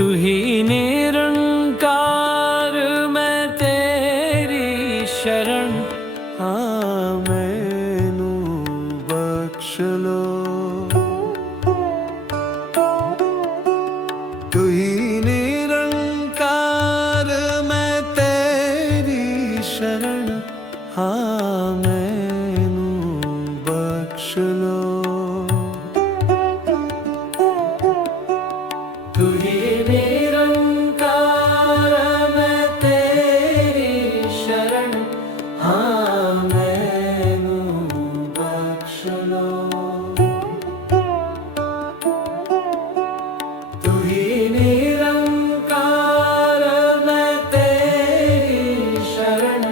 तू ही निरंकार, मैं तेरी शरण। हाँ मैनू बख्श लो। तू ही निरंकार, मैं तेरी शरण। हाँ मैनू बख्श लो। तू ही निरंकार, मैं तेरी शरण। हाँ मैनू बख्श लो। तू ही निरंकार, मैं तेरी शरण।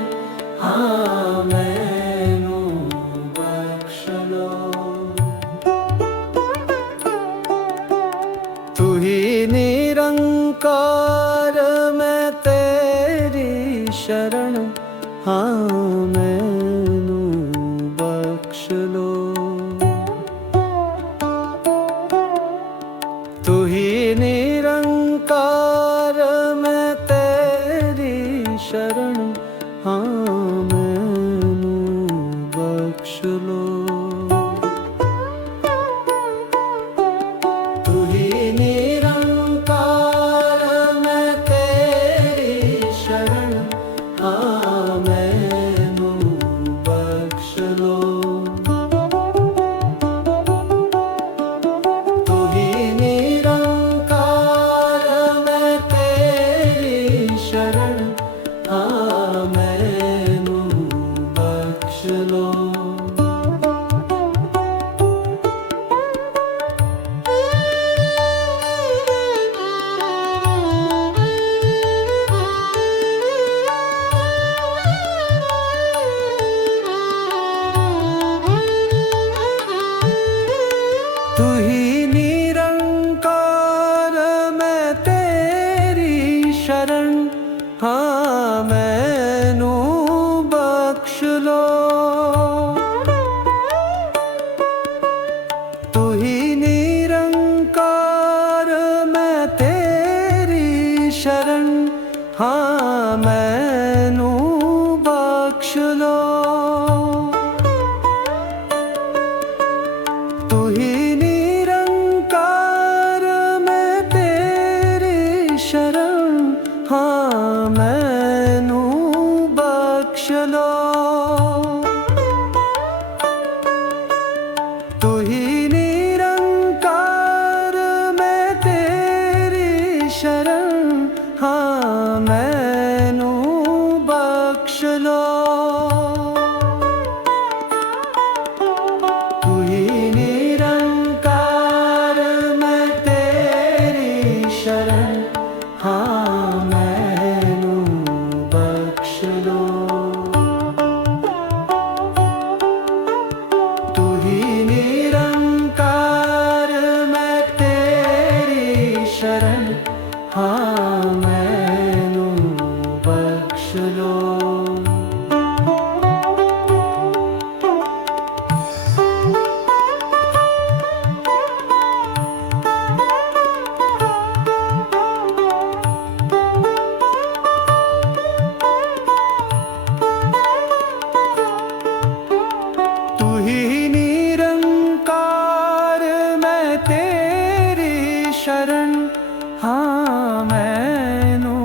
हाँ मैनू बख्श लो। तू ही निरंकार, मैं तेरी शरण। हाँ मैनू बख्श लो। तू ही निरंकार, मैं तेरी शरण। हाँ मैनू बख्श लो। तू ही निरंकार, मैं तेरी शरण। हाँ मैनू बख्श लो। तू ही निरंकार, मैं तेरी शरण। हाँ मैनू बख्श लो। तू ही निरंकार, मैं तेरी शरण। हाँ मैनू बख्श लो। तू ही निरंकार, मैं तेरी शरण। हाँ मैनू बख्श लो। तू ही निरंकार, मैं तेरी शरण। हाँ मैनू बख्श लो। तू ही निरंकार, मैं तेरी शरण। हाँ मैनू बख्श लो। तू ही निरंकार, मैं तेरी शरण। हाँ मैनू बख्श लो। तू ही निरंकार, मैं तेरी शरण। हाँ मैनू बख्श लो। तू ही निरंकार, मैं तेरी शरण। हाँ मैनू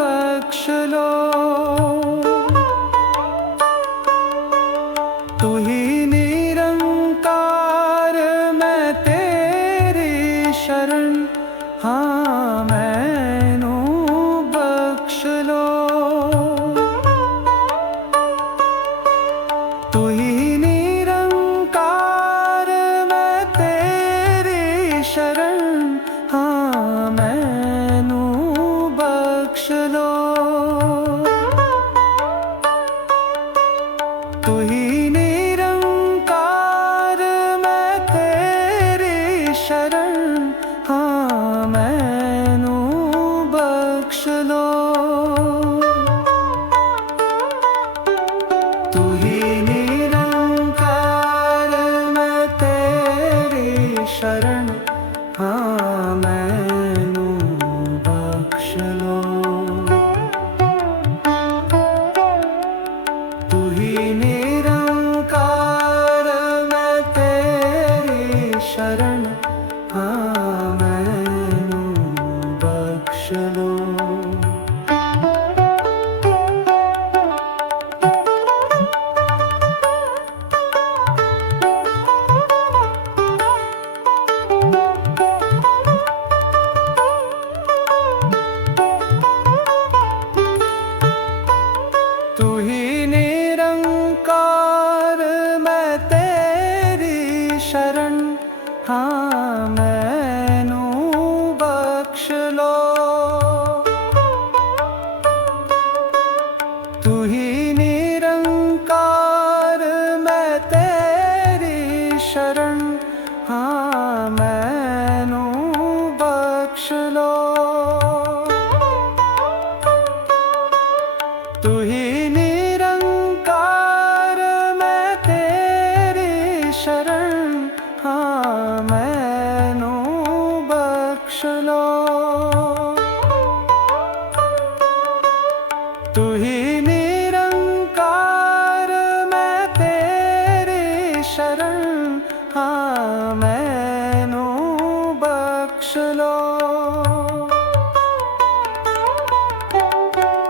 बख्श लो। तू ही निरंकार, मैं तेरी शरण। हाँ मैनू बख्श लो। तू ही निरंकार, मैं तेरी शरण। हाँ मैनू बख्श लो। तू ही निरंकार, मैं तेरी शरण। हाँ मैनू बख्श लो। तू ही निरंकार, मैं तेरी शरण। हाँ मैनू बख्श लो। तू ही निरंकार मैं तेरी शरण, हाँ मैनू बख्श लो। तू ही निरंकार मैं तेरी शरण, हाँ मैनू बख्श लो। तू ही निरंकार मैं तेरी शरण, हाँ मैनू बख्श लो।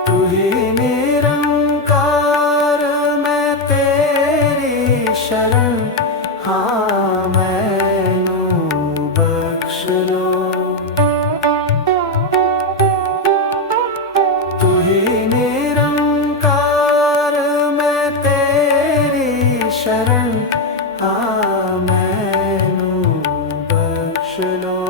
तू ही निरंकार मैं तेरी शरण, हाँ मैनू बख्श लो। तू ही निरंकार मैं तेरी शरण, हाँ मैनू बख्श लो।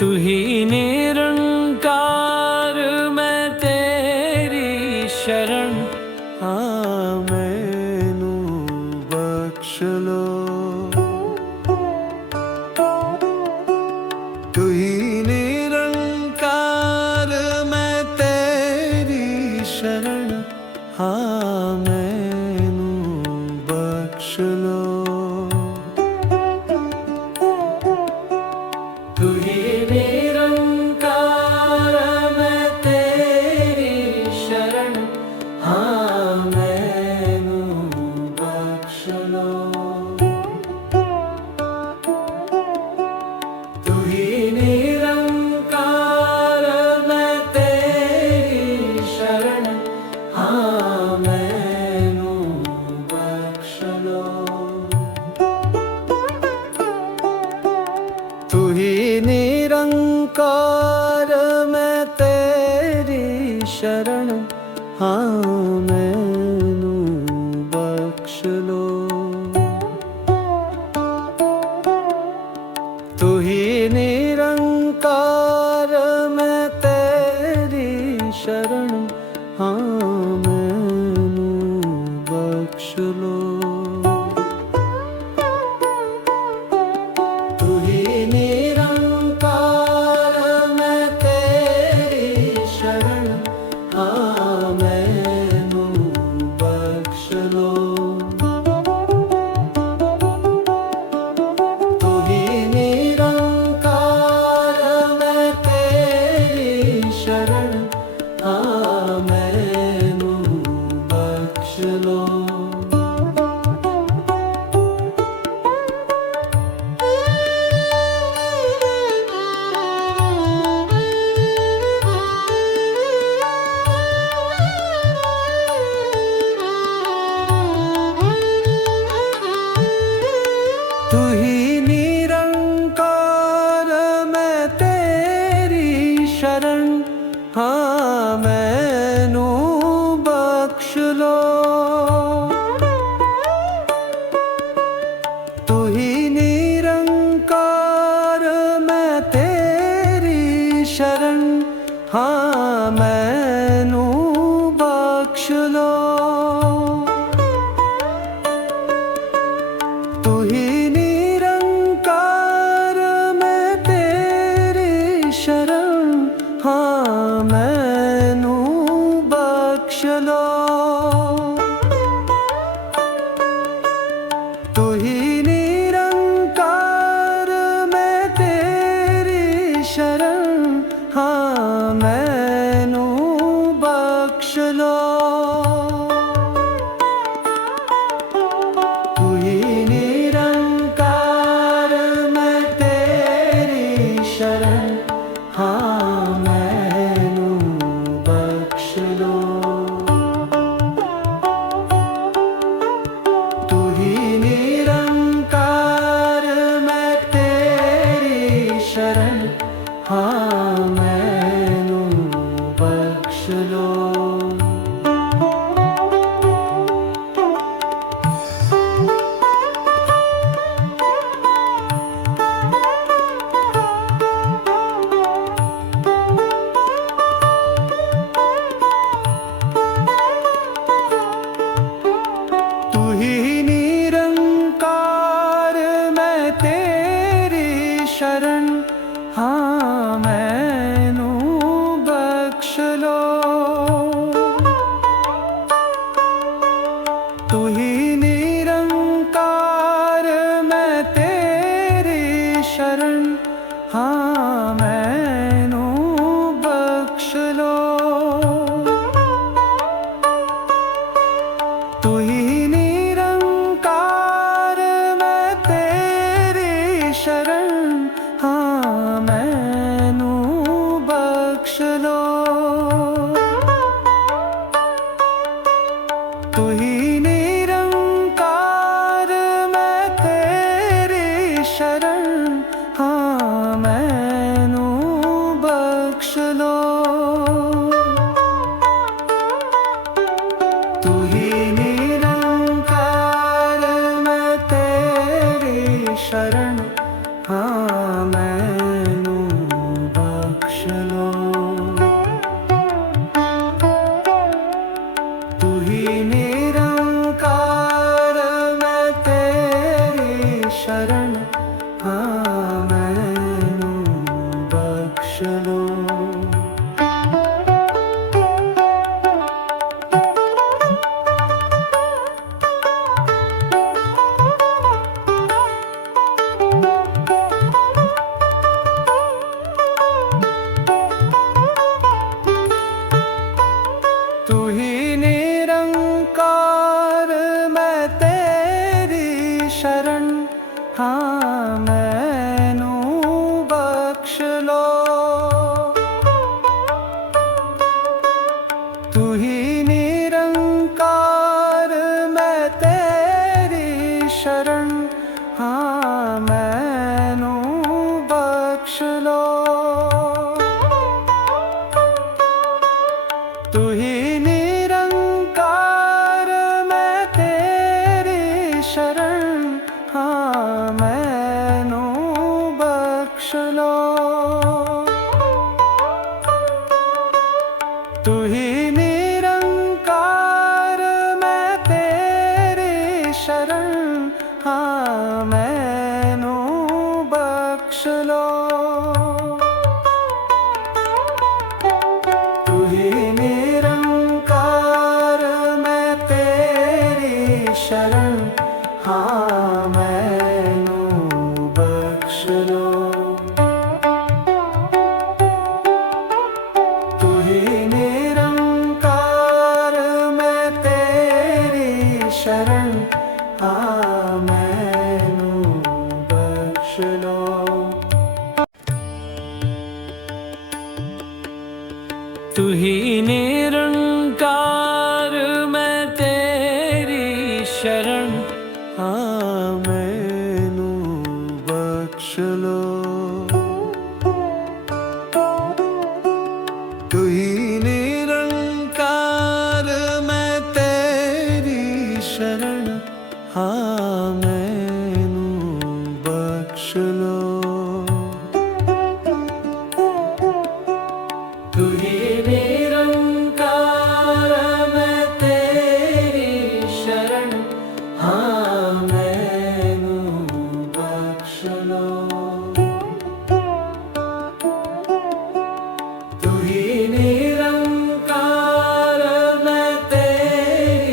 तू ही निरंकार मैं तेरी शरण, हाँ मैनू बख्श लो। तू ही निरंकार मैं तेरी शरण, हाँ मैनू बख्श लो। तू ही निरंकार मैं तेरी शरण, हाँ मैनू बख्श लो। तू ही निरंकार मैं तेरी शरण, हाँ मैनू बख्श लो। तू ही निरंकार मैं तेरी शरण, हाँ मैनू बख्श लो। तू ही निरंकार मैं तेरी शरण, हाँ मैनू बख्श लो। तू ही निरंकार मैं तेरी शरण, हाँ मैनू बख्श लो। तू ही निरंकार मैं तेरी शरण, हाँ मैनू बख्श लो। तू ही निरंकार मैं तेरी शरण, हाँ मैनू बख्श लो। तू ही निरंकार मैं तेरी शरण, हाँ मैनू बख्श लो। तू ही निरंकार मैं तेरी शरण, हाँ मैनू बख्श लो। तू ही निरंकार मैं तेरी शरण, हाँ मैनू बख्श लो। तू ही निरंकार मैं तेरी शरण, हाँ मैनू बख्श लो। तू ही निरंकार ही निरंकार मैं तेरी शरण, हाँ मैनू बख्श लो। तू ही निरंकार मैं तेरी शरण, हाँ मैनू बख्श लो। तू ही निरंकार मैं तेरी शरण, हाँ मैनू बख्श लो। तू ही निरंकार मैं तेरी शरण, हाँ मैनू बख्श लो। तू ही निरंकार मैं तेरी शरण, हाँ मैनू बख्श लो। तू ही निरंकार मैं तेरी शरण, हाँ मैनू बख्श लो। तू ही निरंकार मैं तेरी शरण, हाँ मैनू बख्श लो। तू ही निरंकार मैं तेरी शरण, हाँ मैनू बख्श लो। तू ही निरंकार मैं तेरी शरण, हाँ मैनू बख्श लो। तू ही निरंकार मैं तेरी शरण, हाँ मैनू बख्श लो। तू ही निरंकार मैं तेरी शरण, हाँ मैनू बख्श लो। तू ही निरंकार मैं तेरी शरण, हाँ मैनू बख्श लो। तू ही निरंकार मैं तेरी शरण, हाँ मैनू बख्श लो। तू ही निरंकार मैं तेरी शरण, हाँ मैनू बख्श लो। तू ही निरंकार मैं तेरी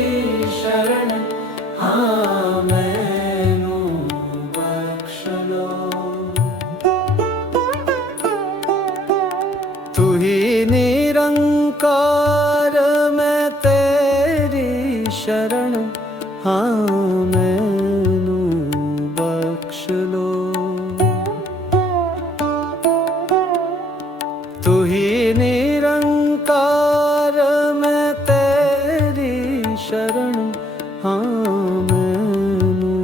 शरण, हाँ मैनू बख्श लो। तू ही निरंकार मैं तेरी शरण, हाँ मैनू बख्श लो। तू ही निरंकार मैं तेरी शरण, हाँ मैनू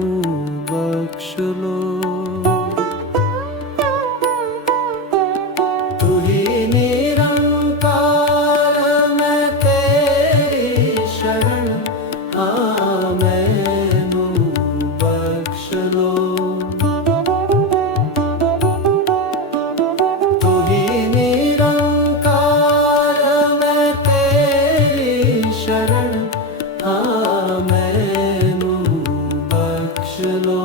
बख्श लो। तू ही निरंकार मैं तेरी शरण, हाँ मैनू बख्श लो। तू ही निरंकार मैं तेरी शरण, हाँ मैनू बख्श लो।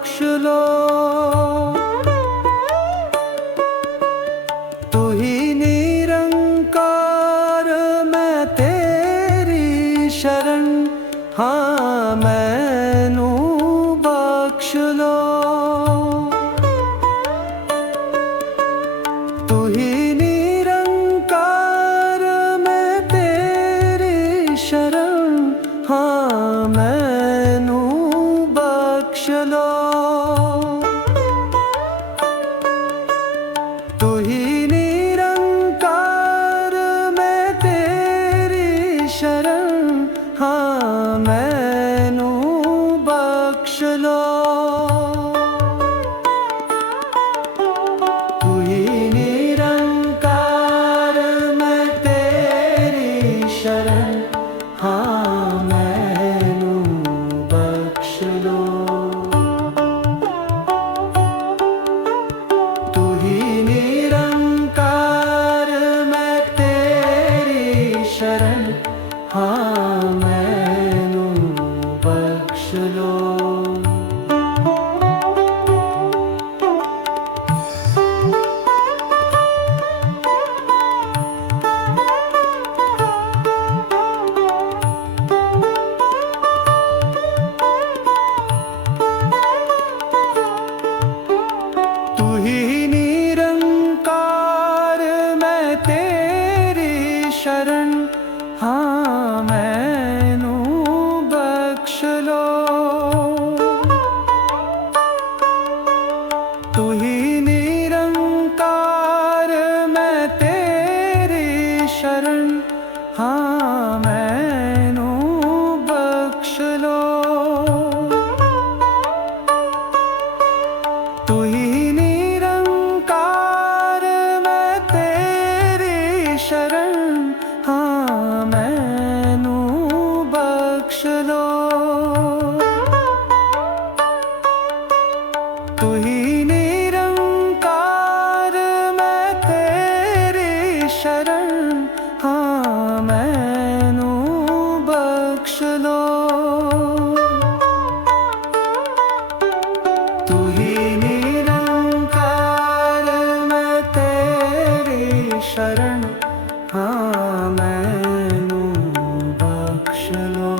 बख्श लो। तू ही निरंकार मैं तेरी शरण, हाँ मैनू बख्श लो। तू ही निरंकार मैं तेरी शरण, हाँ मैनू बख्श लो। तू ही निरंकार मैं तेरी शरण, हाँ मैनू बख्श लो। तू ही निरंकार मैं तेरी शरण, हाँ मैनू बख्श लो। तू ही निरंकार मैं तेरी शरण, हाँ मैनू बख्श लो। तू ही निरंकार मैं तेरी शरण, हाँ मैनू बख्श लो। तू ही निरंकार मैं तेरी शरण, हाँ मैनू बख्श लो। तू ही निरंकार मैं तेरी शरण, हाँ मैनू बख्श लो। तू ही निरंकार मैं तेरी शरण, हाँ मैनू बख्श लो। तू ही निरंकार मैं तेरी शरण, हाँ मैनू बख्श लो।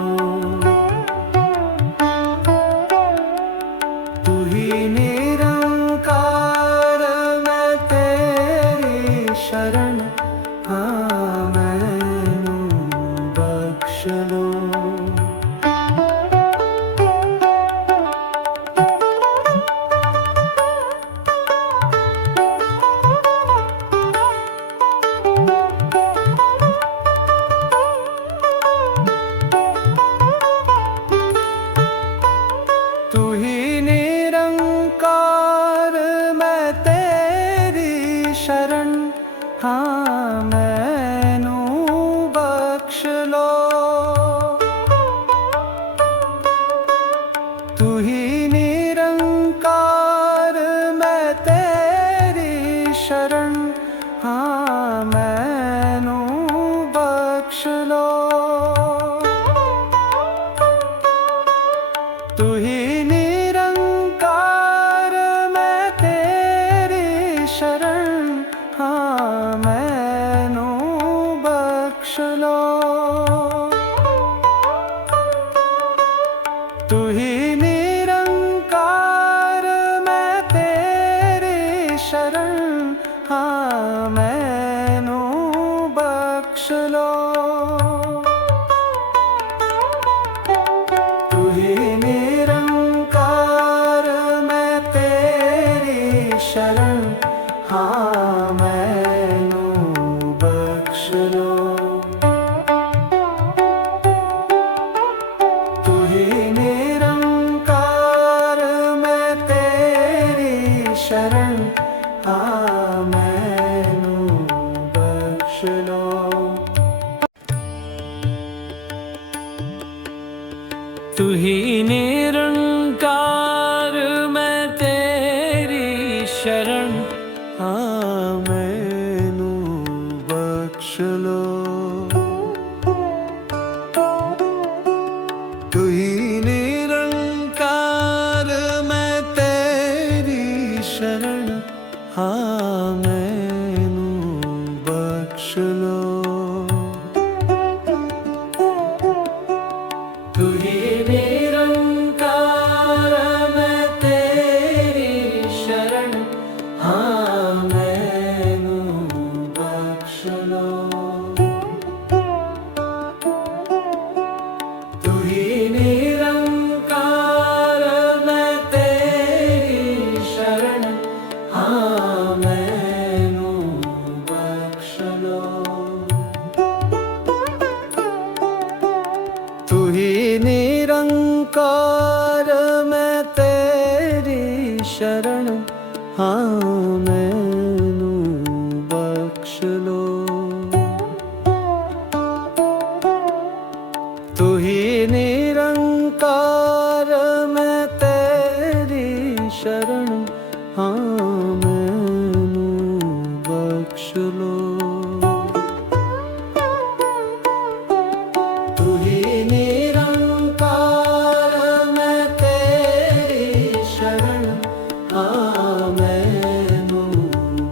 तू ही निरंकार मैं तेरी शरण, हाँ मैनू बख्श लो। तू ही निरंकार मैं तेरी शरण, हाँ मैनू बख्श लो। तू ही निरंकार मैं तेरी शरण, हाँ मैनू बख्श लो। तू ही निरंकार मैं तेरी शरण, हाँ मैनू बख्श लो। तू ही निरंकार मैं तेरी शरण, हाँ मैनू बख्श लो। तू ही निरंकार मैं तेरी शरण, हाँ मैनू बख्श लो। तू ही निरंकार मैं तेरी शरण, हाँ मैनू बख्श लो। तू ही निरंकार मैं तेरी शरण, हाँ मैं शरण हाँ मैनू बख्श लो। तू ही निरंकार मैं तेरी शरण हाँ मैनू बख्श लो। तू ही निरंकार मैं तेरी शरण हाँ मैनू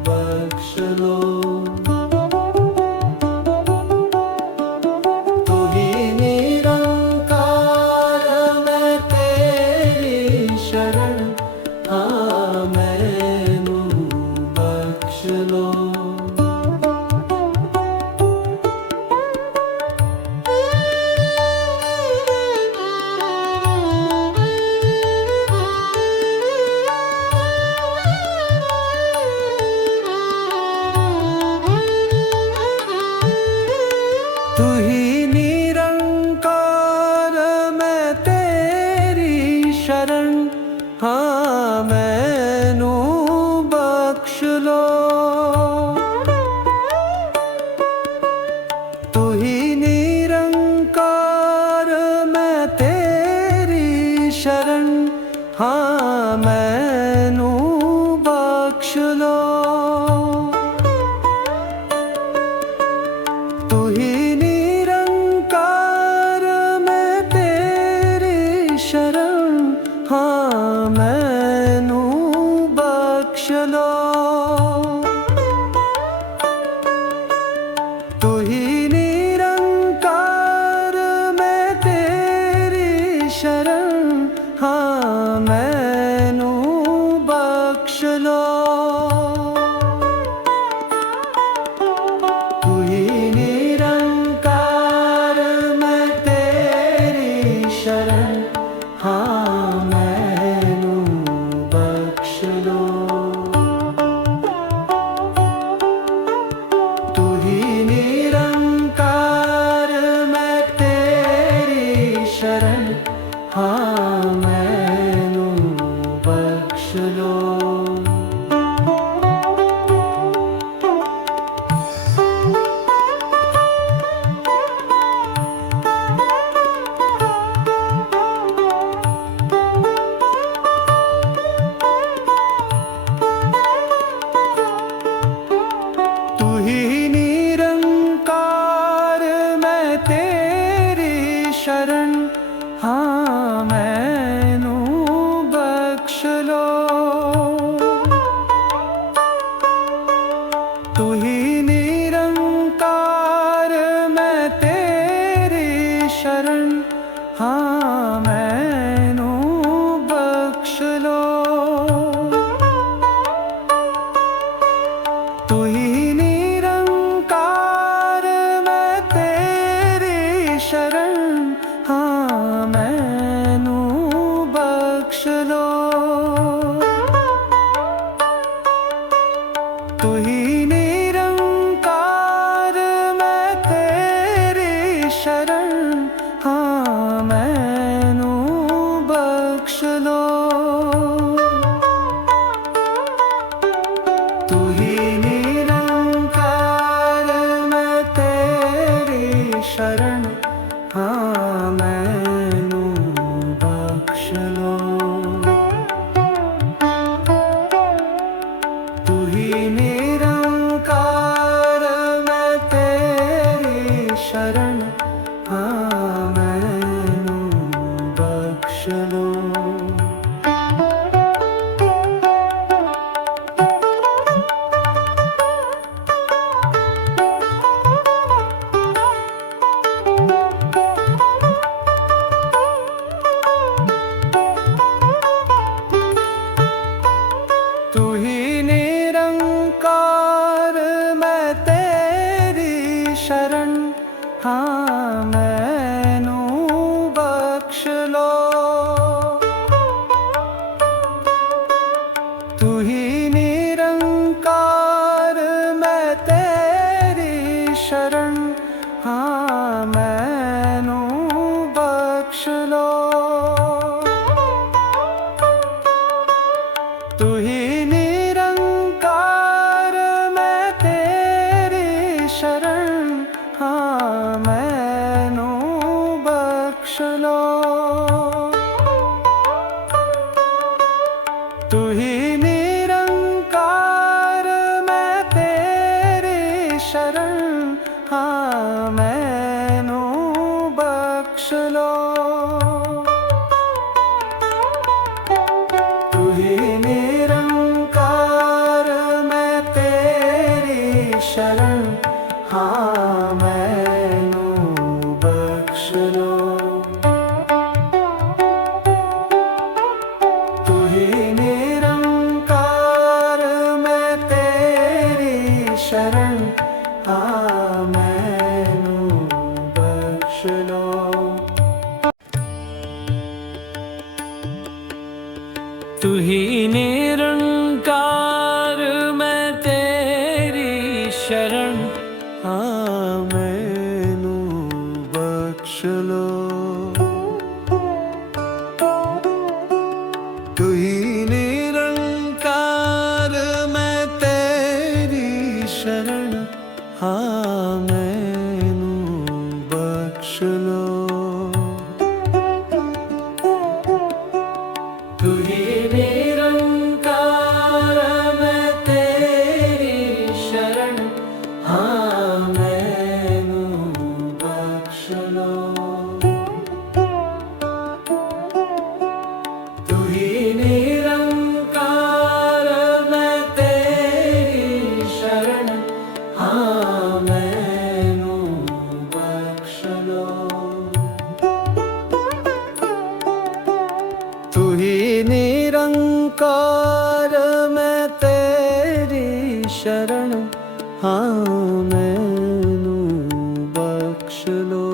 बख्श लो। तू ही निरंकार मैं तेरी शरण हाँ मैनू बख्श लो। तू ही निरंकार मैं तेरी शरण हाँ मैनू बख्श लो। तू ही निरंकार मैं तेरी शरण हाँ मैनू बख्श लो। तू ही निरंकार मैं तेरी शरण हाँ मैनू बख्श लो। तू ही निरंकार मैं तेरी शरण हाँ मैनू बख्श लो। तू ही निरंकार मैं तेरी शरण हाँ मैनू बख्श लो। तू ही निरंकार मैं तेरी शरण हाँ मैनू बख्श लो। तू ही निरंकार मैं तेरी शरण हाँ मैनू बख्श लो। तू ही निरंकार मैं तेरी शरण हाँ मैनू बख्श लो। तू ही निरंकार मैं तेरी शरण हाँ मैनू बख्श लो। तू ही निरंकार मैं तेरी शरण हाँ मैनू बख्श लो। तू ही निरंकार मैं तेरी शरण हाँ मैनू बख्श लो। तू ही निरंकार मैं तेरी शरण हाँ मैनू बख्श लो। तू ही निरंकार मैं तेरी शरण हाँ मैनू बख्श लो। तू ही निरंकार मैं तेरी शरण हाँ मैनू बख्श लो। तू ही निरंकार मैं तेरी शरण, हाँ मैनू बख्श लो। तू ही निरंकार मैं तेरी शरण, हाँ मैनू बख्श लो। तू ही निरंकार मैं तेरी शरण, हाँ मैनू बख्श लो। तू ही निरंकार मैं तेरी शरण, हाँ मैनू बख्श लो। तू ही निरंकार मैं तेरी शरण, हाँ मैनू बख्श लो। तू ही निरंकार मैं तेरी शरण, हाँ मैनू बख्श लो। तू ही निरंकार मैं तेरी शरण, हाँ मैनू बख्श लो। तू ही निरंकार मैं तेरी शरण, हाँ मैनू बख्श लो। तू ही निरंकार मैं तेरी शरण, हाँ मैनू बख्श लो।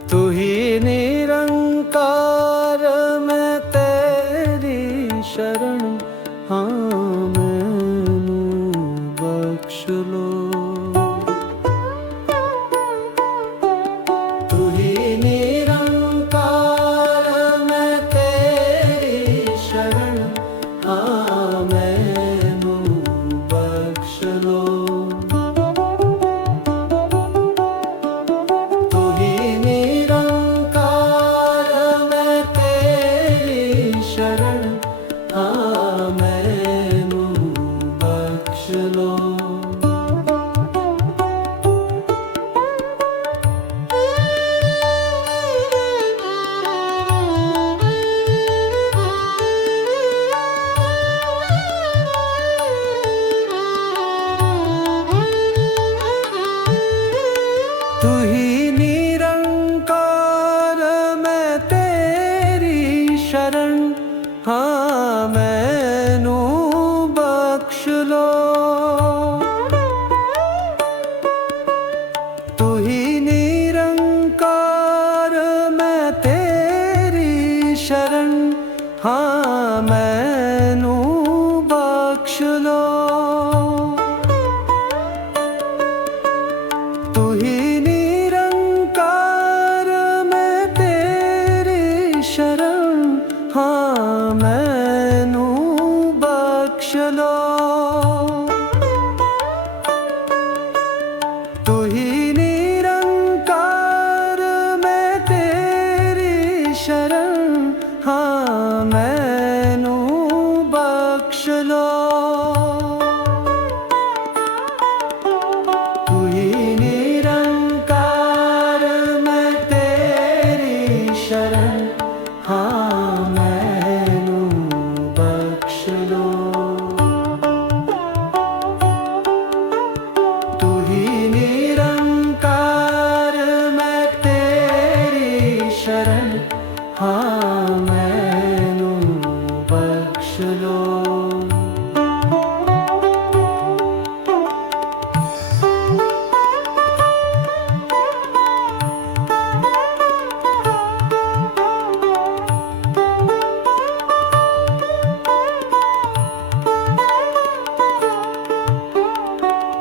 तू ही निरंकार मैं तेरी शरण, हाँ मैनू बख्श लो। तू ही निरंकार मैं तेरी शरण, हाँ मैनू बख्श लो। तू ही निरंकार मैं तेरी शरण, हाँ मैनू बख्श लो। तू ही निरंकार मैं तेरी शरण, हाँ मैनू बख्श लो। तू ही निरंकार मैं तेरी शरण, हाँ मैनू बख्श लो। तू ही निरंकार मैं तेरी शरण, हाँ मैनू बख्श लो। तू ही निरंकार मैं तेरी शरण, हाँ मैनू बख्श लो। तू ही निरंकार मैं तेरी शरण, हाँ मैनू बख्श लो। तू ही निरंकार मैं तेरी शरण, हाँ मैनू बख्श लो।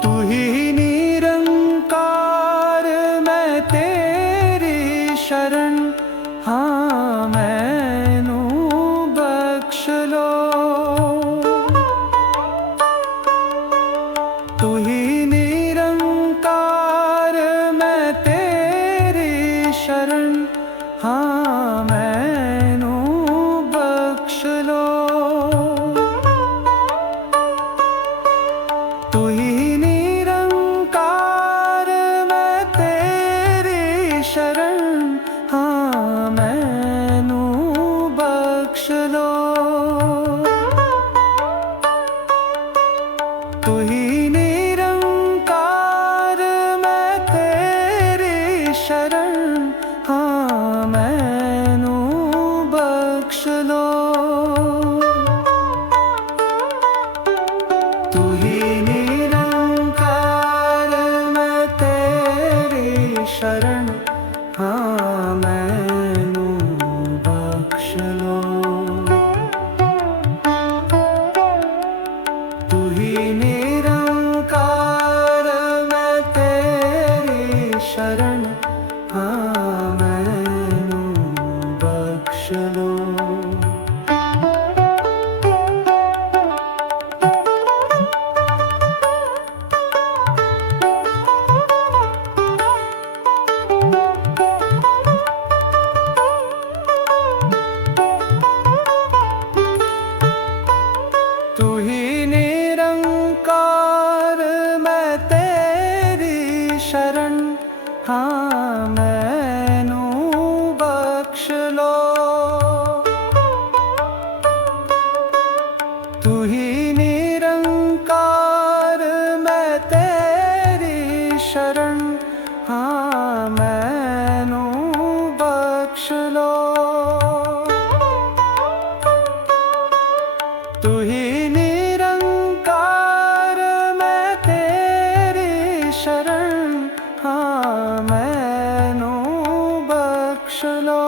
तू ही निरंकार मैं तेरी शरण, हाँ मैं लो। तू ही निरंकार मैं तेरी शरण, हाँ मैनू बख्श लो। तू ही निरंकार मैं तेरी शरण, हाँ मैनू बख्श लो। तू ही निरंकार मैं तेरी शरण, हाँ मैनू बख्श लो। तू ही निरंकार मैं तेरी शरण, हाँ मैनू बख्श लो। तू ही निरंकार मैं तेरी शरण, हाँ मैनू बख्श लो। तू ही निरंकार मैं तेरी शरण, हाँ मैनू बख्श लो।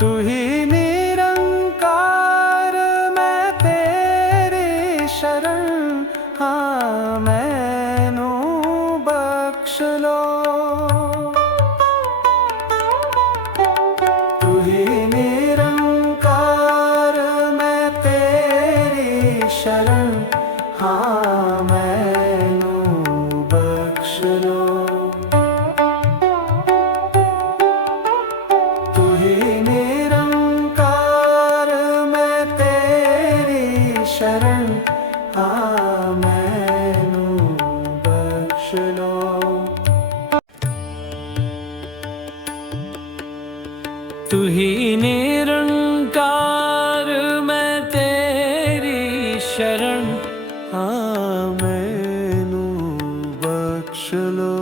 तू ही निरंकार मैं तेरी शरण, हाँ मैनू बख्श लो। तू ही निरंकार मैं तेरी शरण, हाँ मैनू बख्श लो। तू ही निरंकार मैं तेरी शरण, हाँ मैनू बख्श लो। तू ही निरंकार मैं तेरी शरण, हाँ मैनू बख्श लो।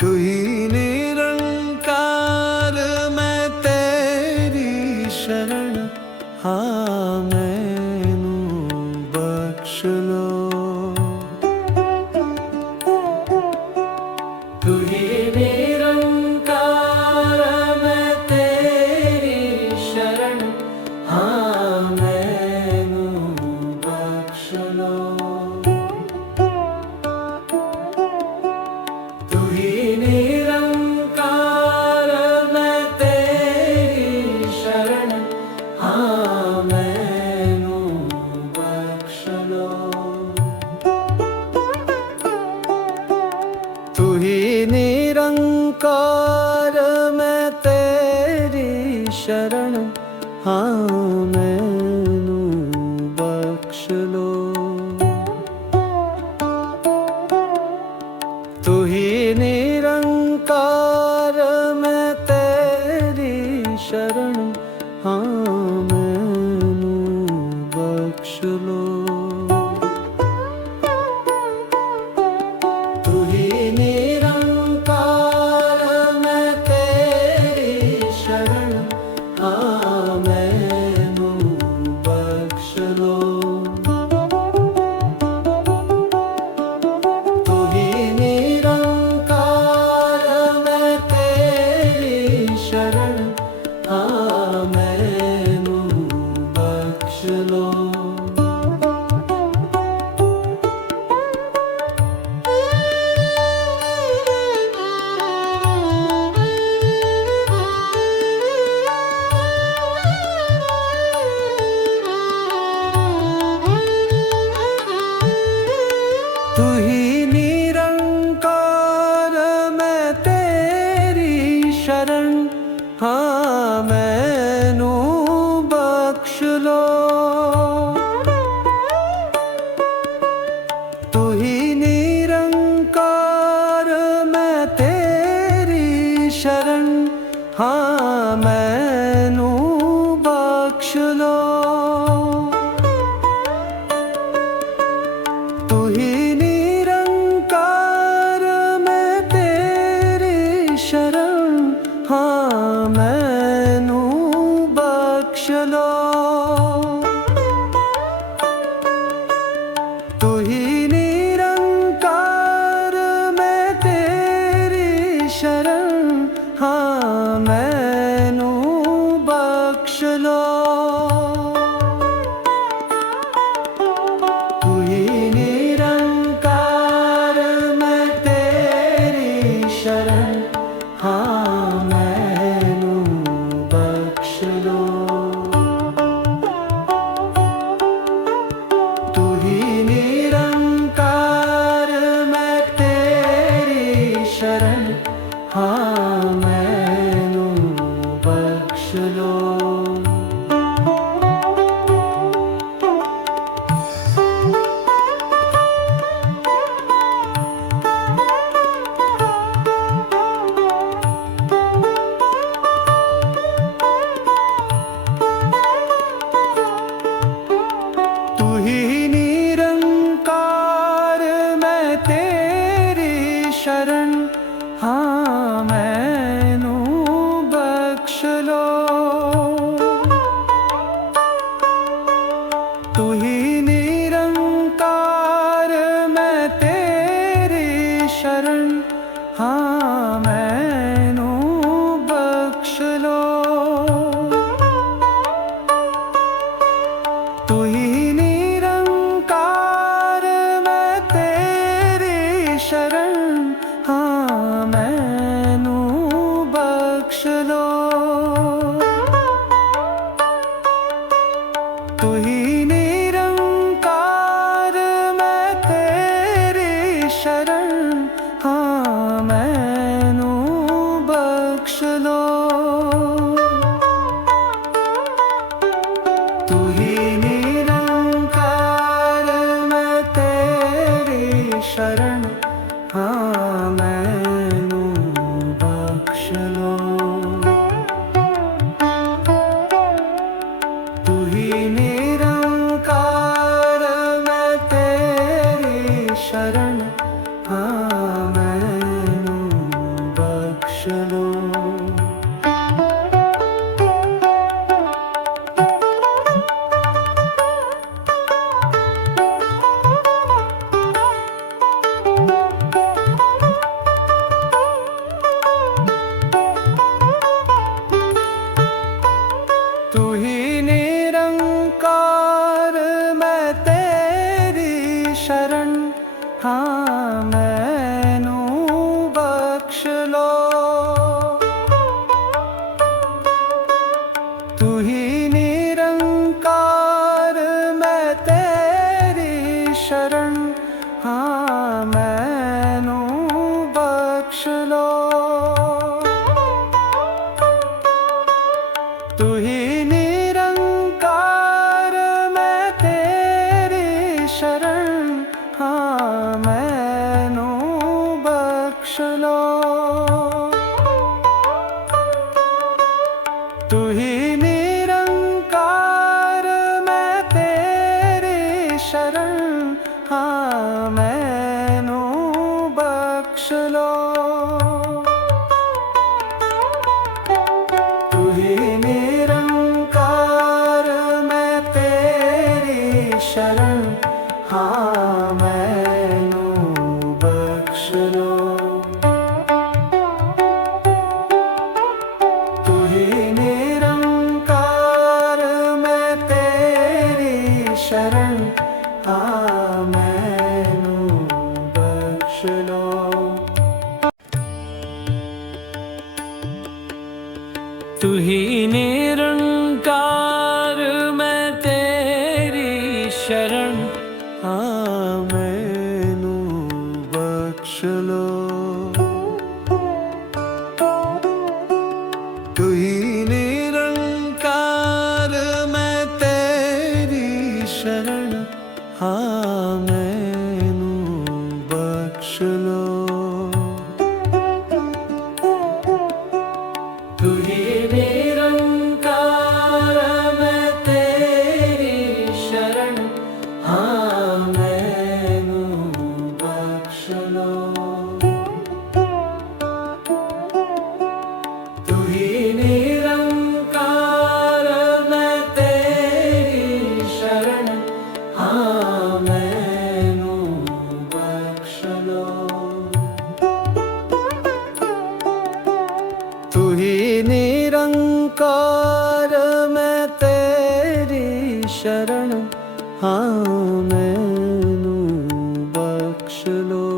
तू ही निरंकार मैं तेरी शरण, हाँ मैनू बख्श लो। तू ही निरंकार मैं तेरी शरण, हाँ मैनू बख्श लो। तू ही निरंकार मैं तेरी शरण, हाँ मैनू बख्श लो। तू ही निरंकार मैं तेरी शरण, हाँ मैनू बख्श लो। तू ही निरंकार मैं तेरी शरण, हाँ मैनू बख्श लो। तू ही निरंकार मैं तेरी शरण, हाँ मैनू बख्श लो। तू ही निरंकार मैं तेरी शरण, हाँ मैनू बख्श लो। ਮੈਨੂੰ ਬਖਸ਼ ਲੋ। ਤੂੰ ਹੀ ਨਿਰੰਕਾਰ ਮੈਂ ਤੇਰੀ ਸ਼ਰਨ, ਹਾਂ ਮੈਨੂੰ ਬਖਸ਼ ਲੋ। ਤੂੰ ਹੀ ਨਿਰੰਕਾਰ ਮੈਂ ਤੇਰੀ ਸ਼ਰਨ, ਹਾਂ ਮੈਨੂੰ ਬਖਸ਼ ਲੋ। ਤੂੰ ਹੀ ਨਿਰੰਕਾਰ ਮੈਂ ਤੇਰੀ ਸ਼ਰਨ, ਹਾਂ ਮੈਨੂੰ ਬਖਸ਼ ਲੋ। ਤੂੰ ਹੀ ਨਿਰੰਕਾਰ ਮੈਂ ਤੇਰੀ ਸ਼ਰਨ, ਹਾਂ ਮੈਨੂੰ ਬਖਸ਼ ਲੋ। ਤੂੰ ਹੀ ਨਿਰੰਕਾਰ ਮੈਂ ਤੇਰੀ ਸ਼ਰਨ, ਹਾਂ ਮੈਨੂੰ ਬਖਸ਼ ਲੋ। ਤੂੰ ਹੀ ਨਿਰੰਕਾਰ ਮੈਂ ਤੇਰੀ ਸ਼ਰਨ, ਹਾਂ ਮੈਨੂੰ ਬਖਸ਼ ਲੋ। ਤੂੰ ਹੀ ਨਿਰੰਕਾਰ ਮੈਂ ਤੇਰੀ ਸ਼ਰਨ, ਹਾਂ ਮੈਨੂੰ ਬਖਸ਼ ਲੋ। ਤੂੰ ਹੀ ਨਿਰੰਕਾਰ ਮੈਂ ਤੇਰੀ ਸ਼ਰਨ, ਹਾਂ ਮੈਨੂੰ ਬਖਸ਼ ਲੋ। ਤੂੰ ਹੀ ਨਿਰੰਕਾਰ ਮੈਂ ਤੇਰੀ ਸ਼ਰਨ, ਹਾਂ ਮੈਨੂੰ ਬਖਸ਼ ਲੋ। ਤੂੰ ਹੀ ਨਿਰੰਕਾਰ ਮੈਂ ਤੇਰੀ ਸ਼ਰਨ, ਹਾਂ ਮੈਨੂੰ ਬਖਸ਼ ਲੋ। ਤੂੰ ਹੀ ਨਿਰੰਕਾਰ ਮੈਂ ਤੇਰੀ ਸ਼ਰਨ, ਹਾਂ ਮੈਨੂੰ ਬਖਸ਼ ਲੋ। ਤੂੰ ਹੀ ਨਿਰੰਕਾਰ ਮੈਂ ਤੇਰੀ ਸ਼ਰਨ, ਹਾਂ ਮੈਨੂੰ ਬਖਸ਼ ਲੋ। ਤੂੰ ਹੀ ਨਿਰੰਕਾਰ ਮੈਂ ਤੇਰੀ ਸ਼ਰਨ, ਹਾਂ ਮੈਨੂੰ ਬਖਸ਼ ਲੋ। ਤੂੰ ਹੀ ਨਿਰੰਕਾਰ ਮੈਂ ਤੇਰੀ ਸ਼ਰਨ, ਹਾਂ ਮੈਨੂੰ ਬਖਸ਼ ਲੋ। ਤੂੰ ਹੀ ਨਿਰੰਕਾਰ ਮੈਂ ਤੇਰੀ ਸ਼ਰਨ, ਹਾਂ ਮੈਨੂੰ ਬਖਸ਼ ਲੋ। ਤੂੰ ਹੀ ਨਿਰੰਕਾਰ ਮੈਂ ਤੇਰੀ ਸ਼ਰਨ, ਹਾਂ ਮੈਨੂੰ ਬਖਸ਼ ਲੋ। ਤੂੰ ਹੀ ਨਿਰੰਕਾਰ ਮੈਂ ਤੇਰੀ ਸ਼ਰਨ, ਹਾਂ ਮੈਨੂੰ ਬਖਸ਼ ਲੋ। ਤੂੰ ਹੀ ਨਿਰੰਕਾਰ ਮੈਂ ਤੇਰੀ ਸ਼ਰਨ, ਹਾਂ ਮੈਨੂੰ ਬਖਸ਼ ਲੋ। ਤੂੰ ਹੀ निरंकार मैं तेरी शरण, हाँ मैनू बख्श लो।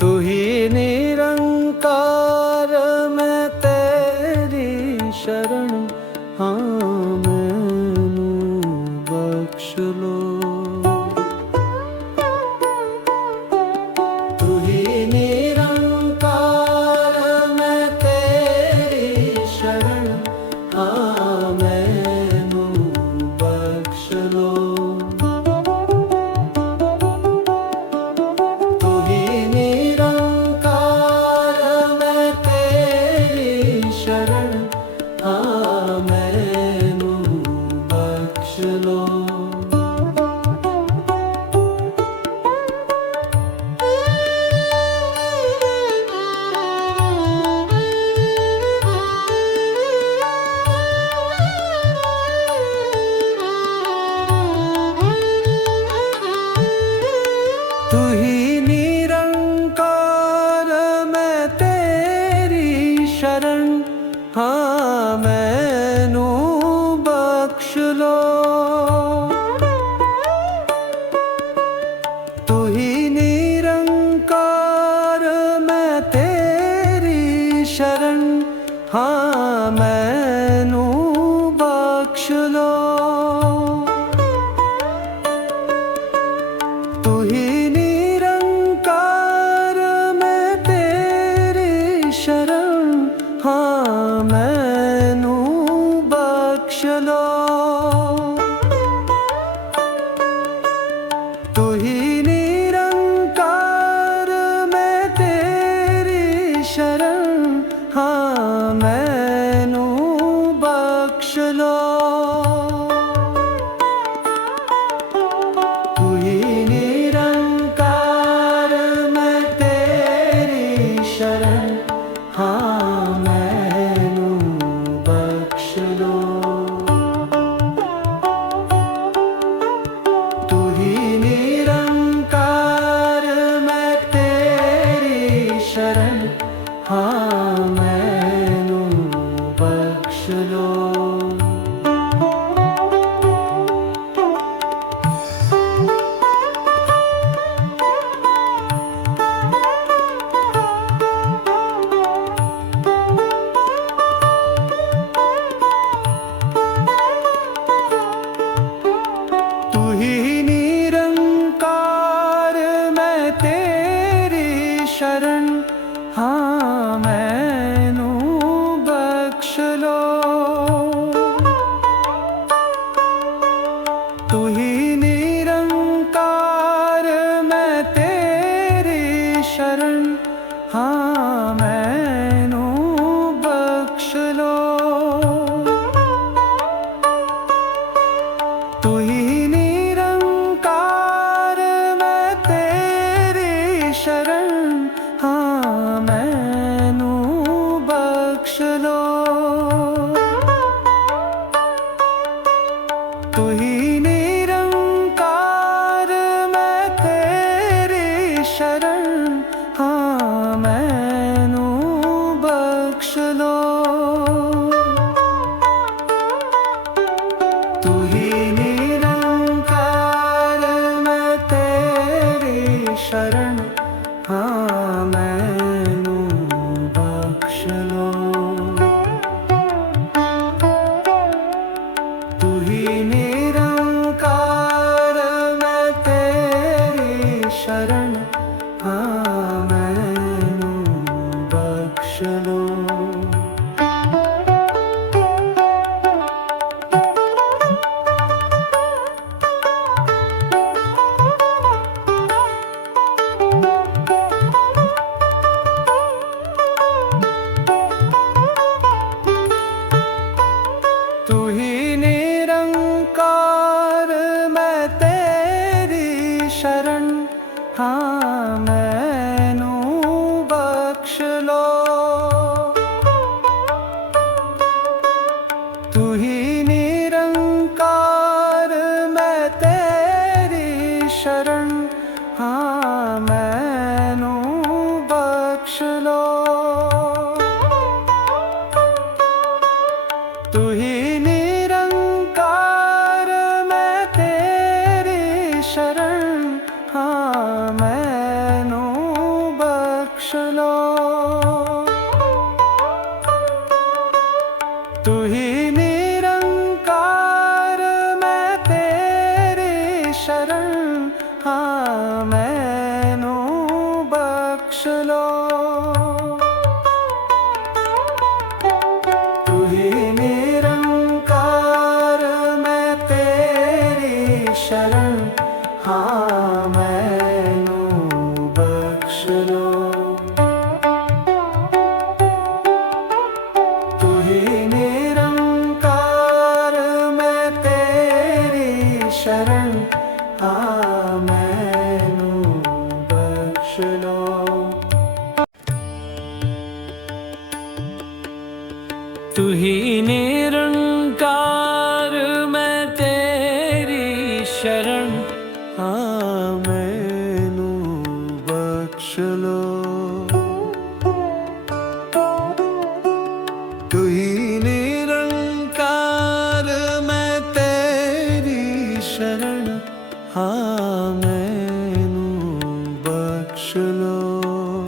तू ही निरंकार मैं तेरी शरण, हाँ मैनू बख्श लो। तू ही निरंकार मैं तेरी शरण, हाँ मैनू बख्श लो। तू ही निरंकार मैं तेरी शरण, हाँ मैनू बख्श लो। तू ही निरंकार मैं तेरी शरण, हाँ मैनू बख्श लो। तू ही निरंकार मैं तेरी शरण, हाँ मैनू बख्श लो। तू ही निरंकार मैं तेरी शरण, हाँ मैनू बख्श लो। तू ही निरंकार मैं तेरी शरण, हाँ मैनू बख्श लो। तू ही निरंकार मैं तेरी शरण, हाँ मैनू बख्श लो। तू ही निरंकार मैं तेरी शरण, हाँ मैनू बख्श लो। तू ही निरंकार मैं तेरी शरण, हाँ मैनू बख्श लो। तू ही निरंकार मैं तेरी शरण, हाँ मैनू बख्श लो। तू ही निरंकार मैं तेरी शरण, हाँ मैनू बख्श लो। तू ही निरंकार मैं तेरी शरण, हाँ मैनू बख्श लो। तू ही निरंकार मैं तेरी शरण, हाँ मैनू बख्श लो। तू ही निरंकार मैं तेरी शरण, हाँ मैनू बख्श लो। तू ही निरंकार मैं तेरी शरण, हाँ मैनू बख्श लो। तू ही निरंकार मैं तेरी शरण, हाँ मैनू बख्श लो। लो।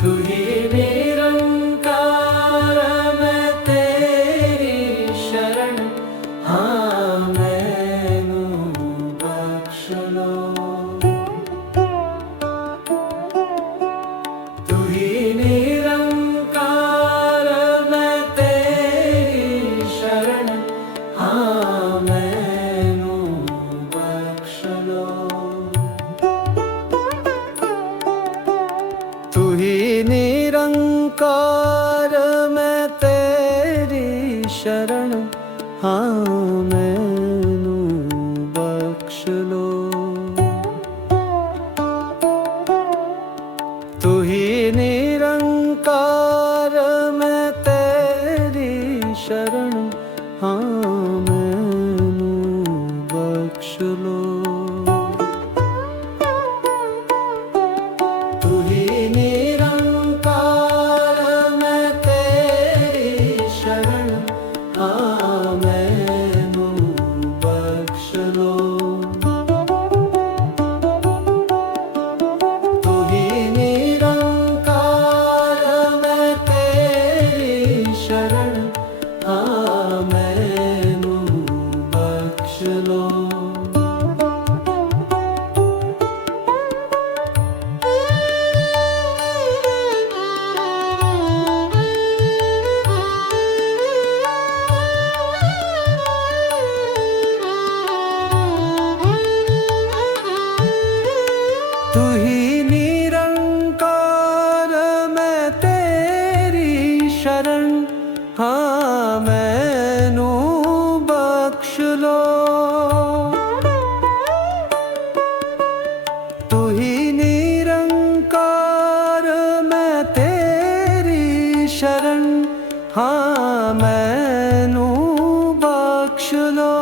तू ही निरंकार मैं तेरी शरण, हाँ मैनू बख्श लो। तू ही निरंकार मैं तेरी शरण, हाँ मैनू बख्श लो। तू ही निरंकार मैं तेरी शरण, हाँ मैनू बख्श लो। तू ही निरंकार मैं तेरी शरण, हाँ मैनू बख्श लो। तू ही निरंकार मैं तेरी शरण, हाँ मैनू बख्श लो। तू ही निरंकार मैं तेरी शरण, हाँ मैनू बख्श लो। तू ही निरंकार मैं तेरी शरण, हाँ मैनू बख्श लो। तू ही निरंकार मैं तेरी शरण, हाँ मैनू बख्श लो।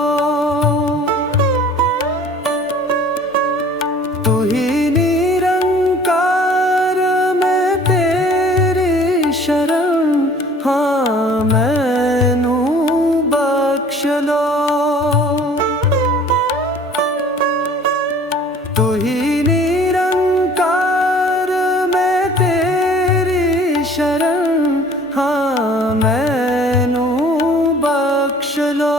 तू ही निरंकार मैं तेरी शरण, हाँ मैनू बख्श लो। तू ही निरंकार मैं तेरी शरण, हाँ मैनू बख्श लो।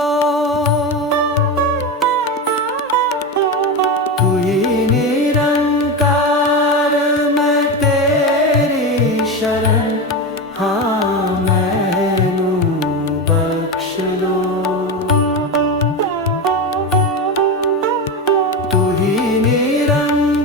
तू ही निरंकार मैं तेरी शरण, हाँ मैनू बख्श लो। तू ही निरंकार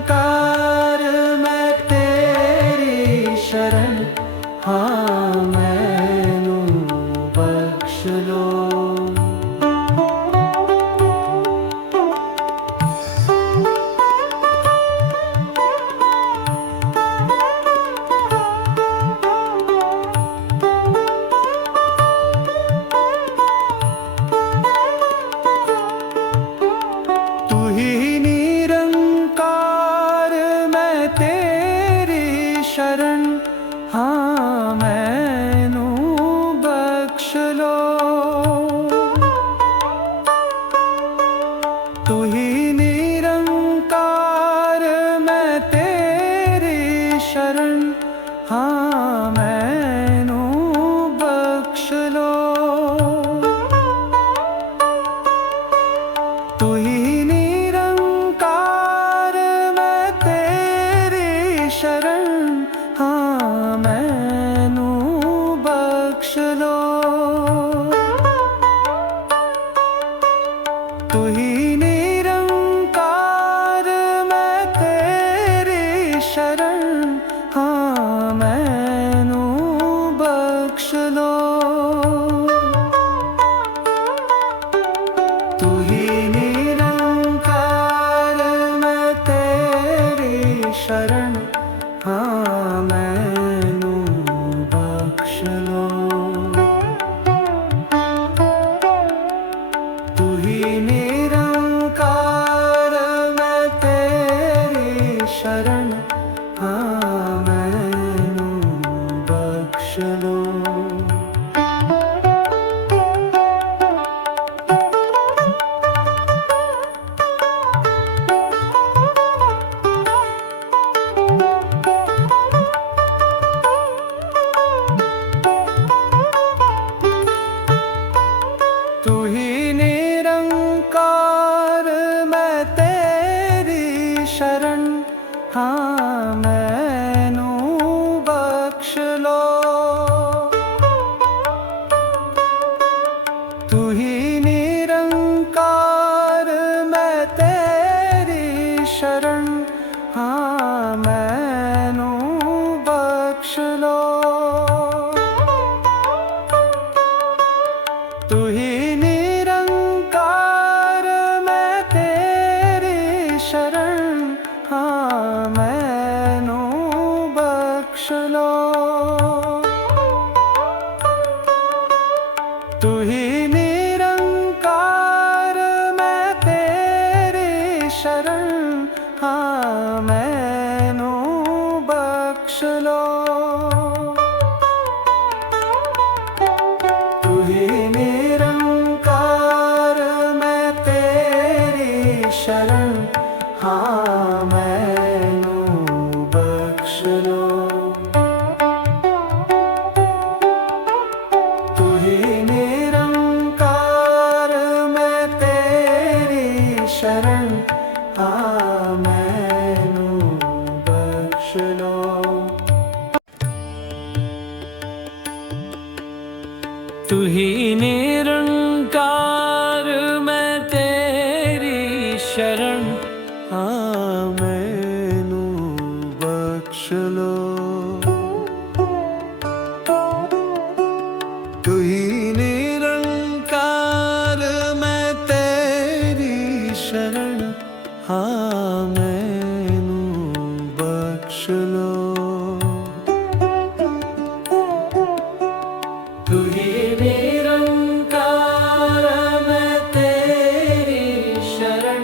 हाँ मैनू बख्श लो। तू ही निरंकार मैं तेरी शरण, हाँ मैनू बख्श लो। तू ही निरंकार मैं तेरी शरण, हाँ मैनू बख्श लो। तू ही निरंकार मैं तेरी शरण, हाँ मैनू बख्श लो। तू ही निरंकार मैं तेरी शरण, हाँ मैनू बख्श लो। तू ही निरंकार मैं तेरी शरण, हाँ मैनू बख्श लो। तू ही निरंकार मैं तेरी शरण, हाँ मैनू बख्श लो। तू ही निरंकार मैं तेरी शरण, हाँ मैनू बख्श लो। तू ही निरंकार मैं तेरी शरण,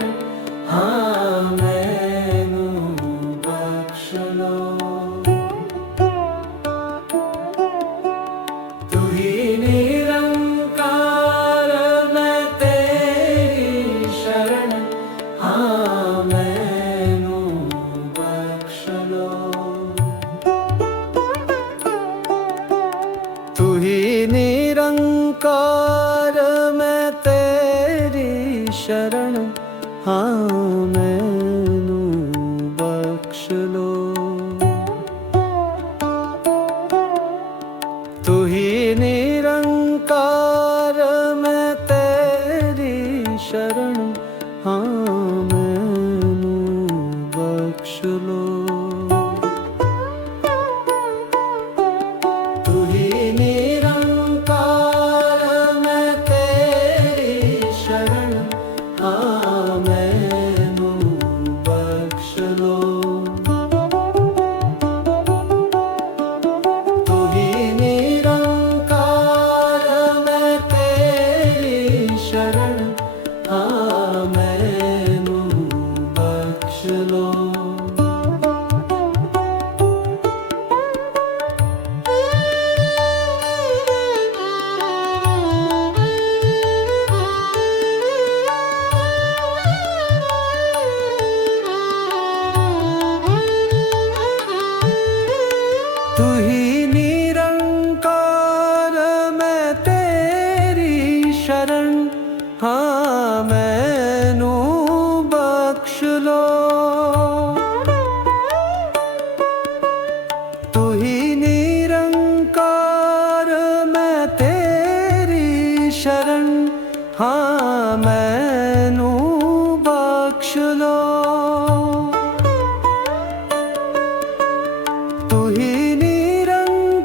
हाँ मैनू बख्श लो। तू ही निरंकार मैं तेरी शरण, हाँ मैनू बख्श लो। तू ही निरंकार मैं तेरी शरण, हाँ मैनू बख्श लो। तू ही निरंकार मैं तेरी शरण, हाँ मैनू बख्श लो। तू ही निरंकार मैं तेरी शरण, हाँ मैनू बख्श लो। तू ही निरंकार मैं तेरी शरण, हाँ मैनू बख्श लो। तू ही निरंकार मैं तेरी शरण, हाँ मैनू बख्श लो। तू ही निरंकार मैं तेरी शरण, हाँ मैनू बख्श लो। तू ही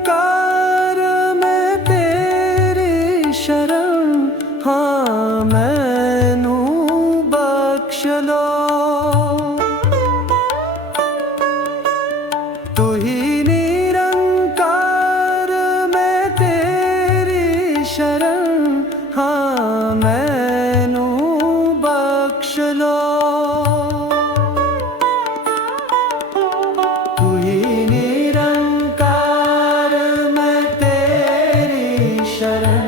निरंकार मैं तेरी शरण, हाँ मैनू बख्श लो। तू ही निरंकार मैं तेरी शरण, हाँ मैनू बख्श लो। तू ही निरंकार मैं तेरी शरण,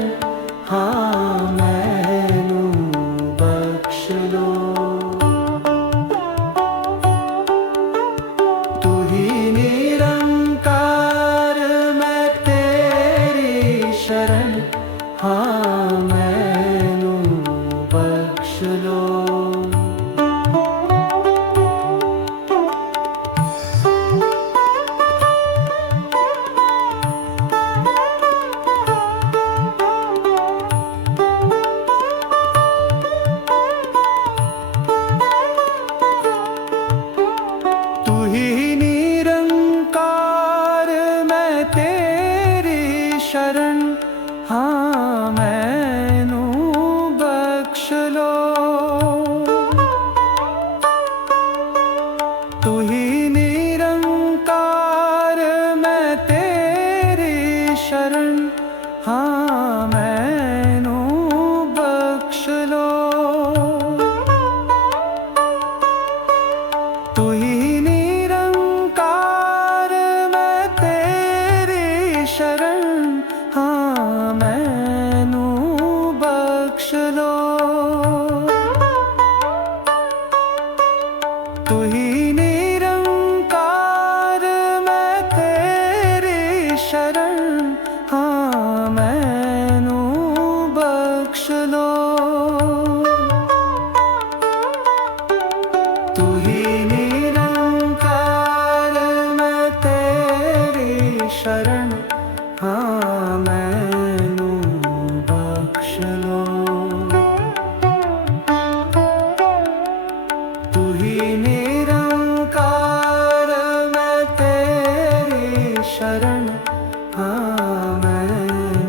हाँ मैनू बख्श लो। तू ही निरंकार मैं तेरी शरण, हाँ मैनू बख्श लो। तू ही निरंकार मैं तेरी शरण हाँ मैनू बख्श लो तू ही निरंकार मैं तेरी शरण हाँ मैनू बख्श लो तू ही निरंकार मैं तेरी शरण हाँ मैनू बख्श लो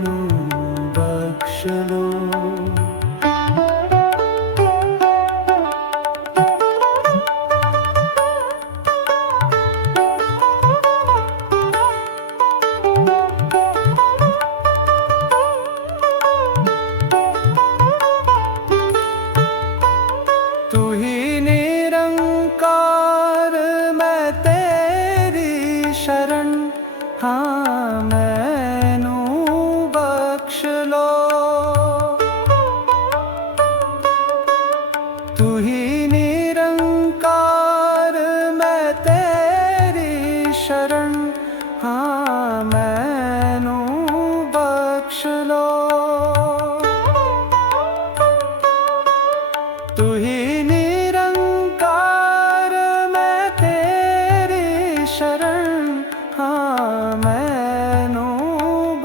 तू ही निरंकार मैं तेरी शरण हाँ मैनू बख्श लो तू ही निरंकार मैं तेरी शरण हाँ मैनू बख्श लो तू ही निरंकार मैं तेरी शरण हाँ मैनू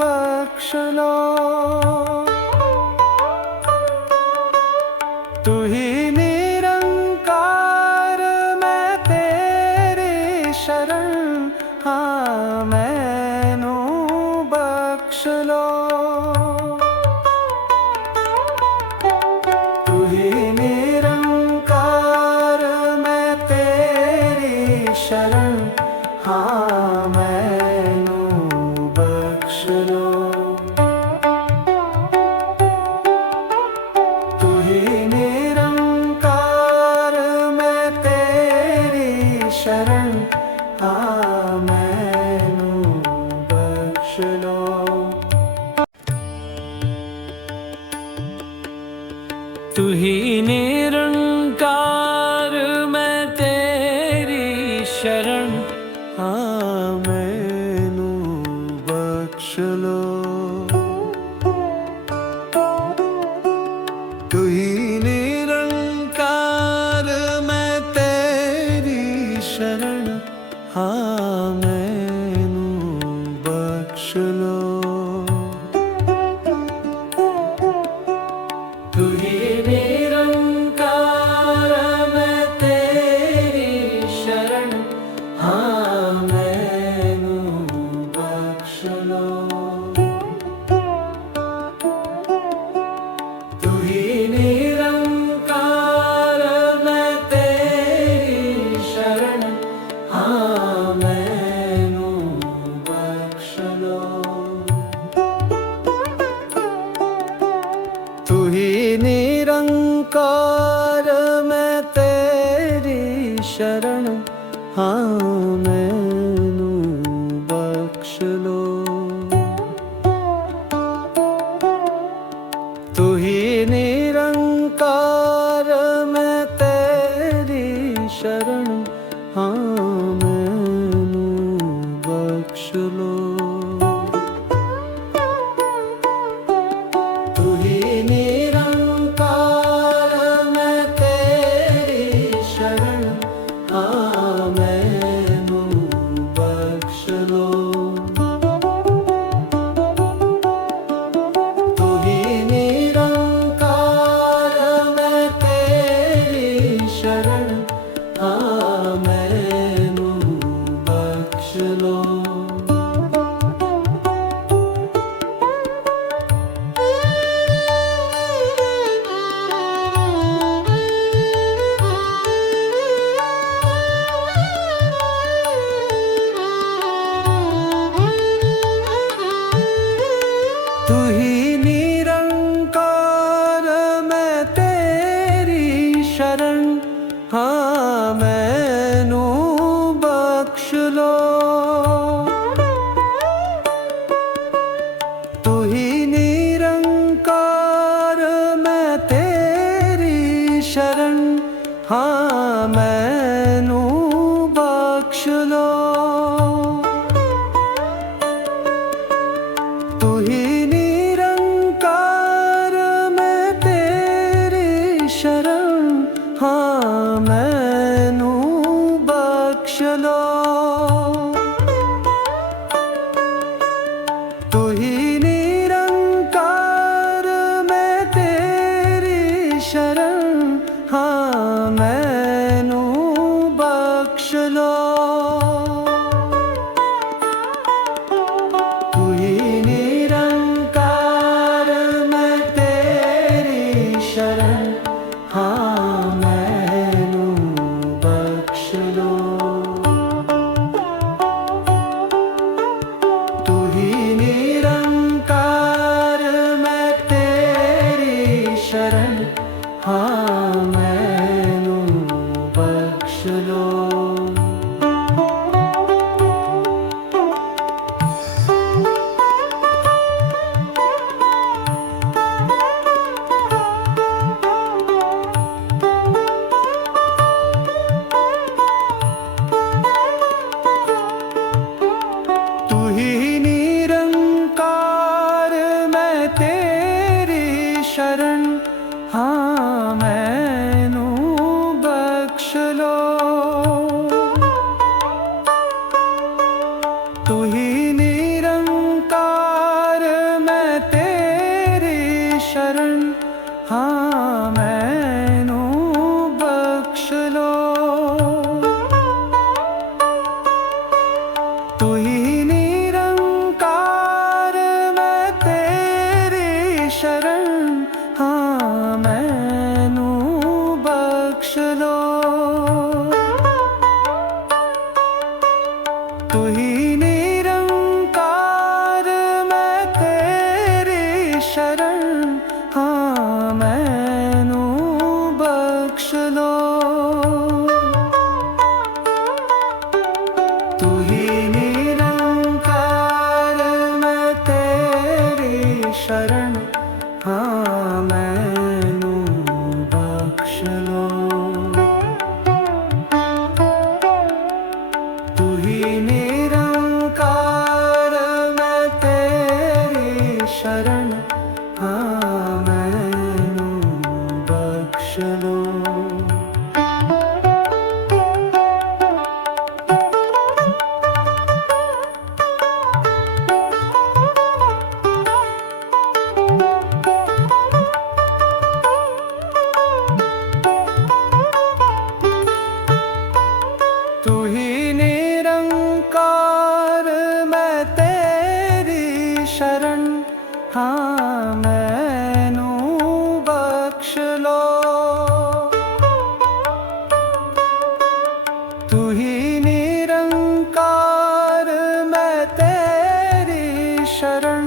बख्श लो तू ही निरंकार मैं तेरी शरण हाँ मैनू बख्श लो तू ही निरंकार मैं तेरी शरण हाँ मैनू बख्श लो तू ही निरंकार मैं तेरी शरण हाँ मैनू बख्श लो तू ही निरंकार मैं तेरी शरण हाँ मैनू बख्श लो तू ही निरंकार मैं तेरी शरण हाँ मैनू बख्श लो तू ही निरंकार मैं तेरी शरण हाँ मैनू बख्श लो तू ही निरंकार मैं तेरी शरण हाँ मैनू बख्श लो तू ही निरंकार मैं तेरी शरण हाँ मैनू बख्श लो तू ही निरंकार मैं तेरी शरण हाँ मैनू बख्श लो तू ही निरंकार मैं तेरी शरण हाँ मैनू बख्श लो तू ही निरंकार मैं तेरी शरण हाँ मैनू बख्श लो तू ही निरंकार मैं तेरी शरण हाँ मैनू बख्श लो तू ही निरंकार मैं तेरी शरण हाँ मैनू बख्श लो। तू ही निरंकार मैं तेरी शरण, हाँ मैनू बख्श लो। तू ही निरंकार मैं तेरी शरण, हाँ मैनू बख्श लो। तू ही निरंकार मैं तेरी शरण, हाँ मैनू बख्श लो। तू ही निरंकार मैं तेरी शरण, हाँ मैनू बख्श लो। तू ही निरंकार मैं तेरी शरण, हाँ मैनू बख्श लो। तू ही निरंकार मैं तेरी शरण, हाँ मैनू बख्श लो। तू ही निरंकार मैं तेरी शरण, हाँ मैनू बख्श लो। तू ही निरंकार मैं तेरी शरण, हाँ मैनू बख्श लो। तू ही निरंकार मैं तेरी शरण, हाँ मैनू बख्श लो। तू ही निरंकार मैं तेरी शरण, हाँ मैनू बख्श लो। तू ही निरंकार मैं तेरी शरण, हाँ मैनू बख्श लो। तू ही निरंकार मैं तेरी शरण,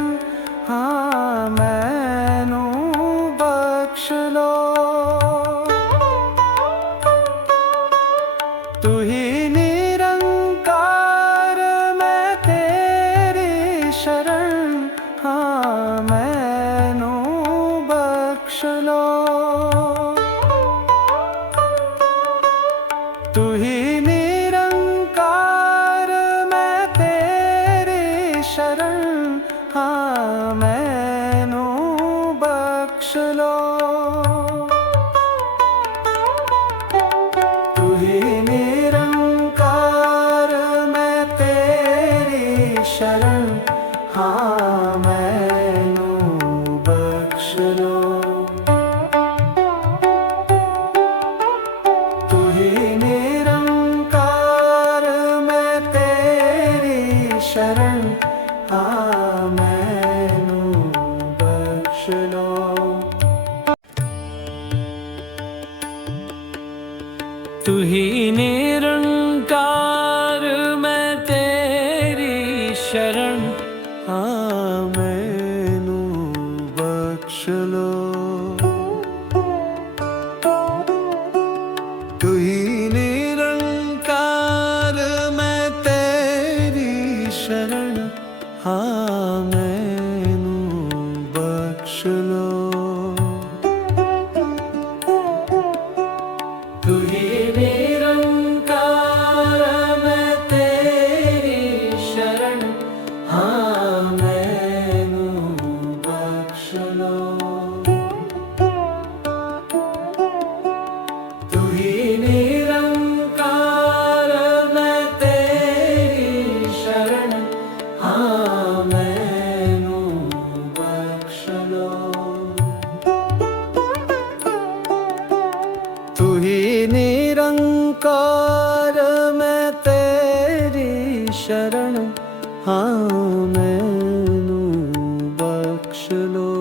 हाँ मैनू बख्श लो। तू ही निरंकार मैं तेरी शरण, हाँ मैनू बख्श लो। तू ही निरंकार मैं तेरी शरण, हाँ मैनू बख्श लो। तू ही निरंकार मैं तेरी शरण, हाँ मैनू बख्श लो। तू ही निरंकार मैं तेरी शरण, हाँ मैनू बख्श लो। तू ही निरंकार मैं तेरी शरण, हाँ मैनू बख्श लो। तू ही निरंकार मैं तेरी शरण, हाँ मैनू बख्श लो। तू ही निरंकार निरंकार मैं तेरी शरण हाँ मैनू बख्श लो।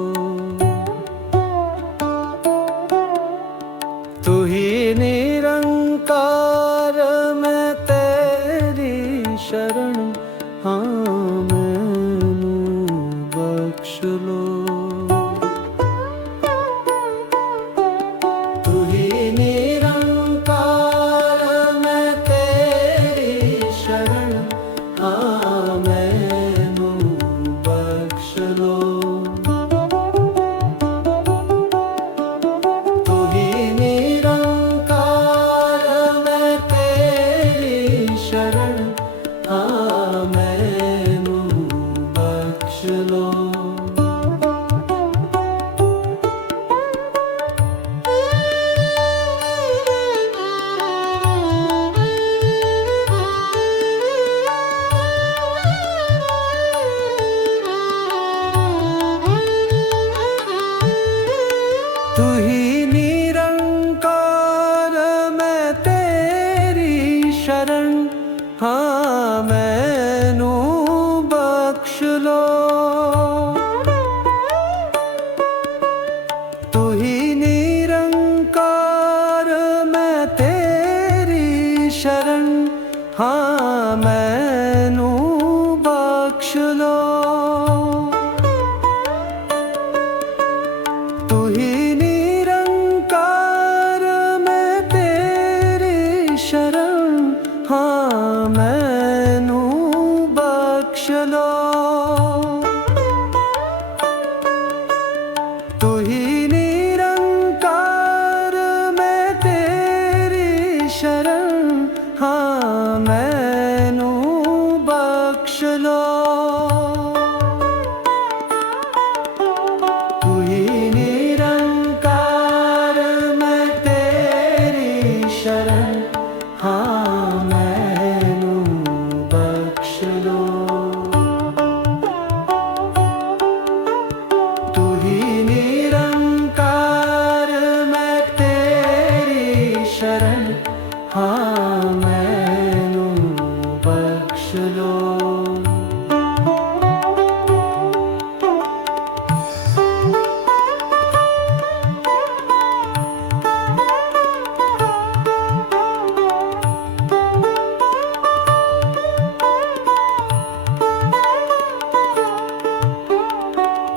तू ही निरंकार मैं तेरी शरण हाँ मैनू बख्श लो। तू ही निरंकार मैं तेरी शरण हाँ मैनू बख्श लो। तू ही निरंकार मैं तेरी शरण हाँ मैनू बख्श लो। तू ही निरंकार मैं तेरी शरण हाँ मैनू बख्श लो। तू ही निरंकार मैं तेरी शरण हाँ मैनू बख्श लो। तू ही निरंकार मैं तेरी शरण हाँ मैनू बख्श लो। तू ही निरंकार मैं तेरी शरण हाँ मैनू बख्श लो। तू ही निरंकार मैं तेरी शरण हाँ मैनू बख्श लो। तू ही निरंकार मैं तेरी शरण हाँ मैनू बख्श लो।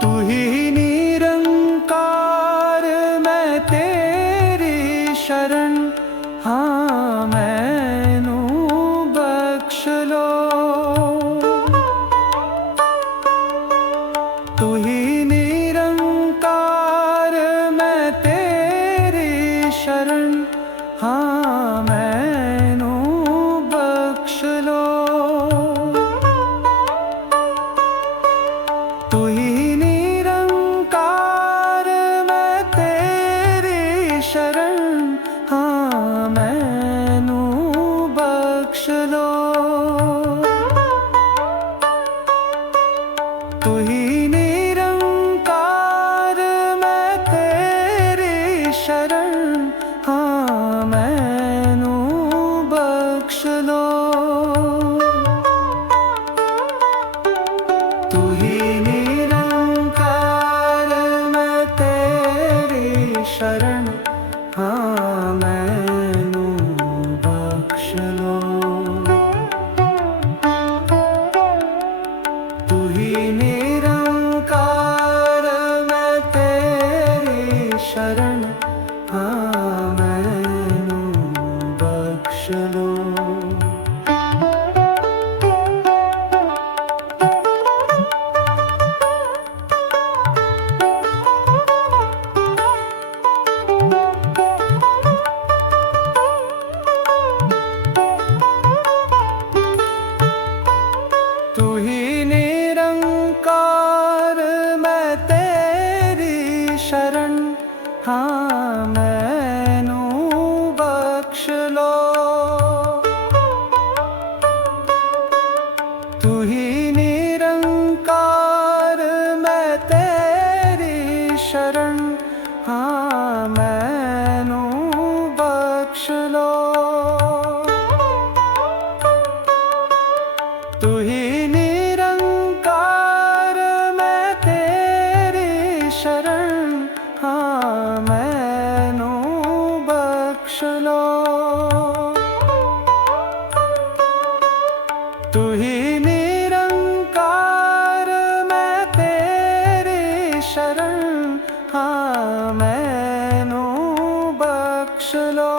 तू ही निरंकार मैं तेरी शरण हाँ मैनू बख्श लो। तू ही निरंकार मैं तेरी शरण हाँ मैनू बख्श लो। तू ही निरंकार मैं तेरी शरण हाँ मैनू बख्श लो। तू ही निरंकार मैं तेरी शरण हाँ मैनू बख्श लो। तू ही निरंकार मैं तेरी शरण हाँ मैनू बख्श लो। तू ही निरंकार मैं तेरी शरण हाँ मैनू बख्श लो। तू ही निरंकार मैं तेरी शरण हाँ मैनू बख्श लो। तू ही निरंकार मैं तेरी शरण हाँ मैनू बख्श लो। तू ही निरंकार मैं तेरी शरण, हाँ मैनू बख्श लो।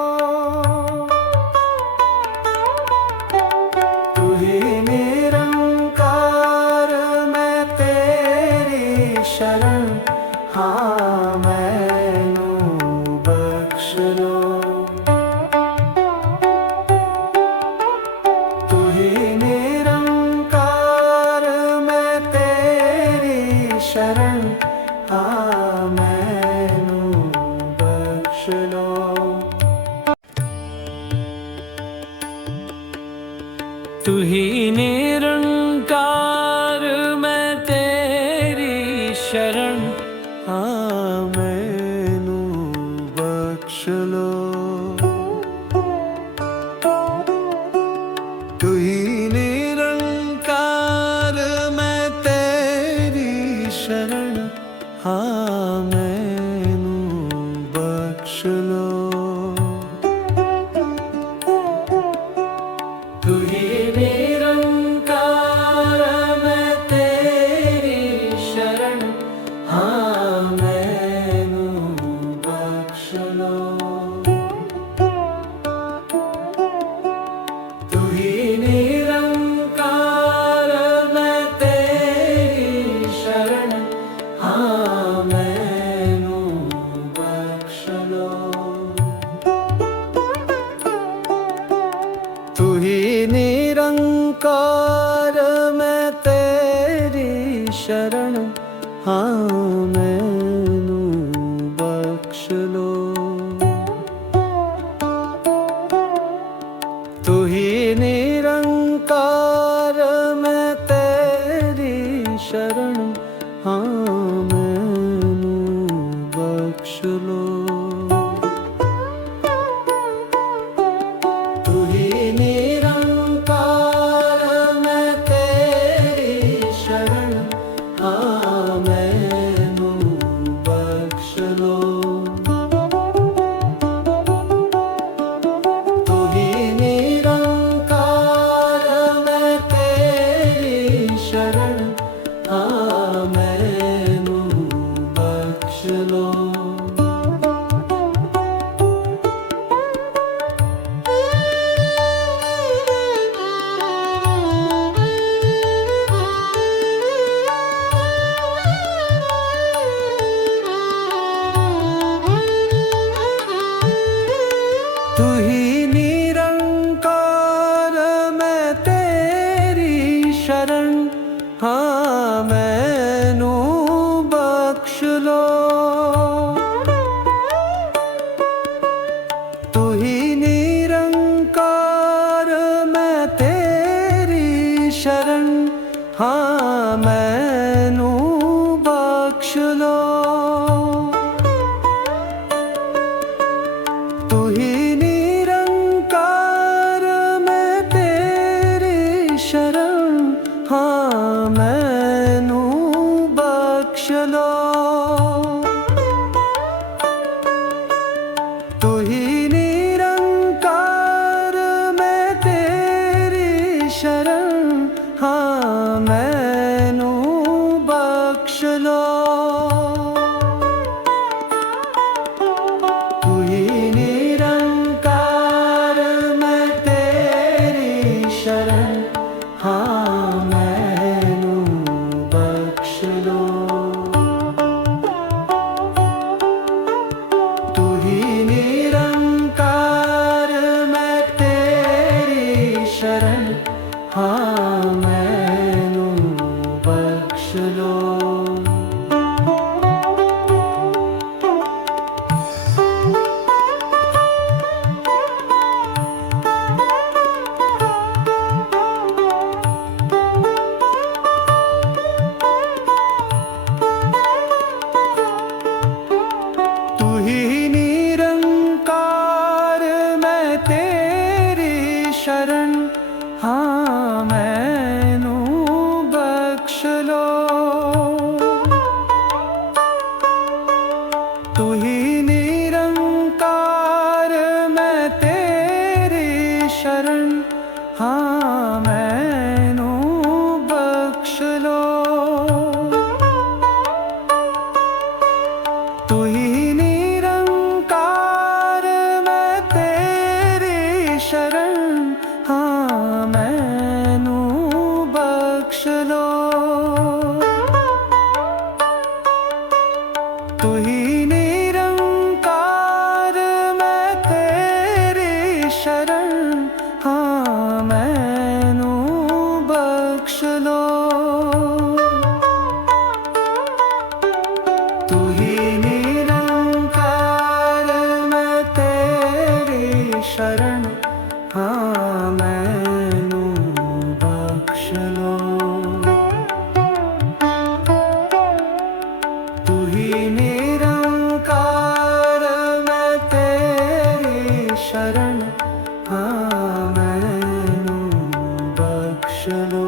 तू ही निरंकार मैं तेरी शरण, हाँ मैनू बख्श लो। तू ही निरंकार मैं तेरी शरण, हाँ मैनू बख्श लो। तू ही निरंकार मैं तेरी शरण, हाँ मैनू बख्श लो। तू ही निरंकार मैं तेरी शरण, हाँ मैनू बख्श लो। तू ही निरंकार मैं तेरी शरण, हाँ मैनू बख्श लो। तू ही निरंकार मैं तेरी शरण, हाँ मैनू बख्श लो। तू ही निरंकार मैं तेरी शरण, हाँ मैनू बख्श लो। तू ही निरंकार मैं तेरी शरण, हाँ मैनू बख्श लो। तू ही निरंकार मैं तेरी शरण, हाँ मैनू बख्श लो। तू ही निरंकार मैं तेरी शरण, हाँ मैनू बख्श लो। तू ही निरंकार मैं तेरी शरण, हाँ मैनू बख्श लो। तू ही निरंकार मैं तेरी शरण, हाँ मैनू बख्श लो। तू ही निरंकार मैं तेरी शरण, हाँ मैनू बख्श लो। तू ही निरंकार मैं तेरी शरण, हाँ मैनू बख्श लो। तू ही निरंकार मैं तेरी शरण, हाँ मैनू बख्श लो। तू ही निरंकार मैं तेरी शरण, हाँ मैनू बख्श लो। तू ही निरंकार मैं तेरी शरण, हाँ मैनू बख्श लो। तू ही निरंकार मैं तेरी शरण, हाँ मैं हाँ मैनू बख्श लो। तू ही निरंकार मैं तेरी शरण, हाँ मैनू बख्श लो। तू ही निरंकार मैं तेरी शरण, हाँ मैनू बख्श लो। तू ही निरंकार मैं तेरी शरण, हाँ मैनू बख्श लो।